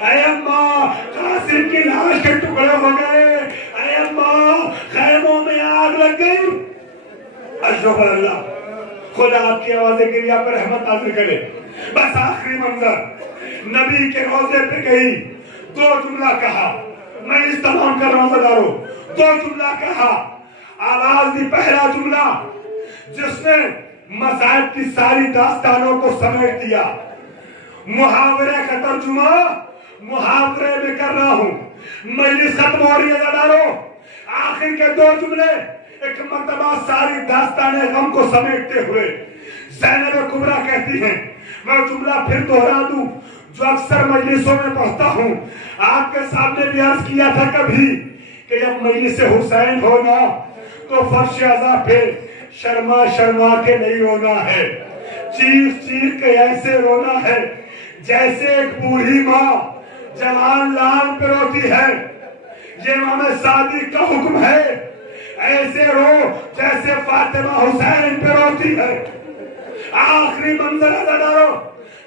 اے اماں قاسم کی لاش کے ٹکڑے ہو گئے، اے اماں خیموں میں آگ तवज्जो पर अल्लाह खुदा आपकी आवाज़ गिरिया पर रहमत नाज़िल करे। बस आखिरी मंजर, नबी के रोजे पे गई, दो जुमला कहा, मैं इस तमाम कर रहा हूं, दो जुमला कहा, आवाज दी पहला जुमला जिसने मसाइब की सारी दास्तानों को समेट दिया। मुहावरे का तर्जुमा मुहावरे में कर रहा हूं, मजलिस खत्म हो रही है ज़रारो, आखिर के दो जुमले एक मर्तबा सारी दास्ताने गम को समेटते हुए ज़ैनब कुबरा कहती हैं, मैं जुमला फिर दोहरा दूं जो अक्सर मजलिसों में पढ़ता हूं, आपके सामने भी अर्ज किया था कभी कि जब मजलिस हुसैन होना तो फर्श अज़ा पे शर्मा शर्मा के नहीं रोना है, चीख चीख के ऐसे रोना है जैसे एक बूढ़ी माँ जवान लाल पे रोती है। ये इमाम सादिक का हुक्म है, ऐसे रो जैसे फातिमा हुसैन पे रोती है। आखिरी मंजर अदारो,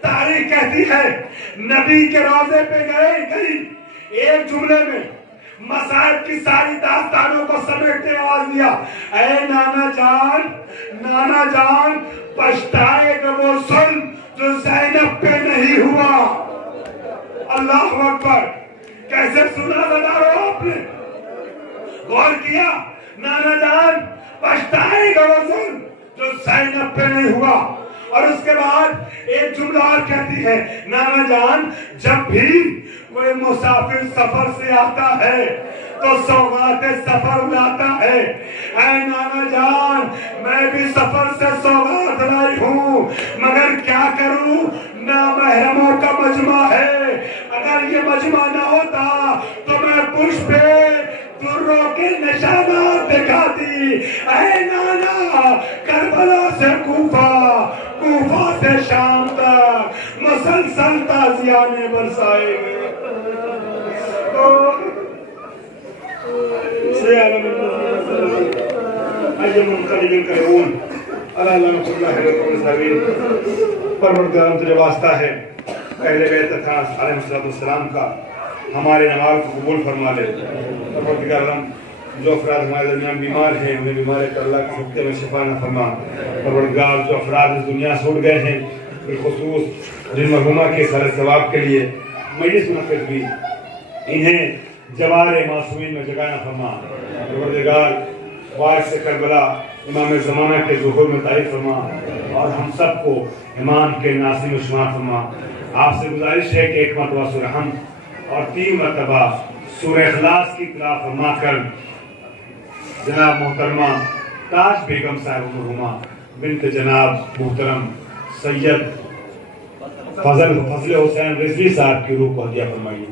तारीख कहती है नबी के रोजे पे गई एक जुमले में मसाइब की सारी दास्तानों को समेटते आवाज दिया, ऐ नाना जान पछताएगा वो सुन जो ज़ैनब पे नहीं हुआ। अल्लाह अकबर, कैसे सुना अदारो आपने, गौर किया, नाना जान पछताएगा वो सुन जो ज़ैनब पे नहीं हुआ। और उसके बाद एक जुमला और कहती है, नाना जान जब भी कोई मुसाफिर सफर से आता है तो सौगाते सफर लाता है। ऐ नाना जान मैं भी सफर से सौगात लाई हूँ, मगर क्या करूँ, नामहरमों का मजमा है, अगर ये मजमा ना होता तो मैं पुष्पे दुर्रों के निशानात दिखाती। ऐ नाना करबला से कूफा, कूफा से शाम तक मुसलसल ताज़ियाने बरसाए। परवरदिगार तुझे वास्ता है, पहले बेहतर था अलैहिस्सलाम का हमारे नमाज को कबूल फरमा ले। परवरदिगार जो अफराद हमारे दरमियान बीमार हैं उन्हें बीमारी कर अल्लाह के हुक्म में शिफा न फरमा। परवरदिगार जो अफराद इस दुनिया से उठ गए हैं बिलखुसूस जिन मरहुमा के सर सवाब के लिए मजलिस मुनक़िद हुई, इन्हें जवारे मासूमीन में जगह न फरमा। परवरदिगार वारिस से करबला इमाम ज़माना के ज़ुहूर में तारीफ़ फरमा और हम सबको इमाम के नासिर में शुमार फरमा। आपसे गुजारिश है कि एक मरतबा सूरह हमद और 3 मरतबा सूरह इखलास की तिलावत फरमा कर जनाब मोहतरमा ताज बेगम साहिब मरहुमा बिन्त जनाब मोहतरम सैयद फजल हुसैन रिजवी साहब की रूह को हदिया फरमाइए।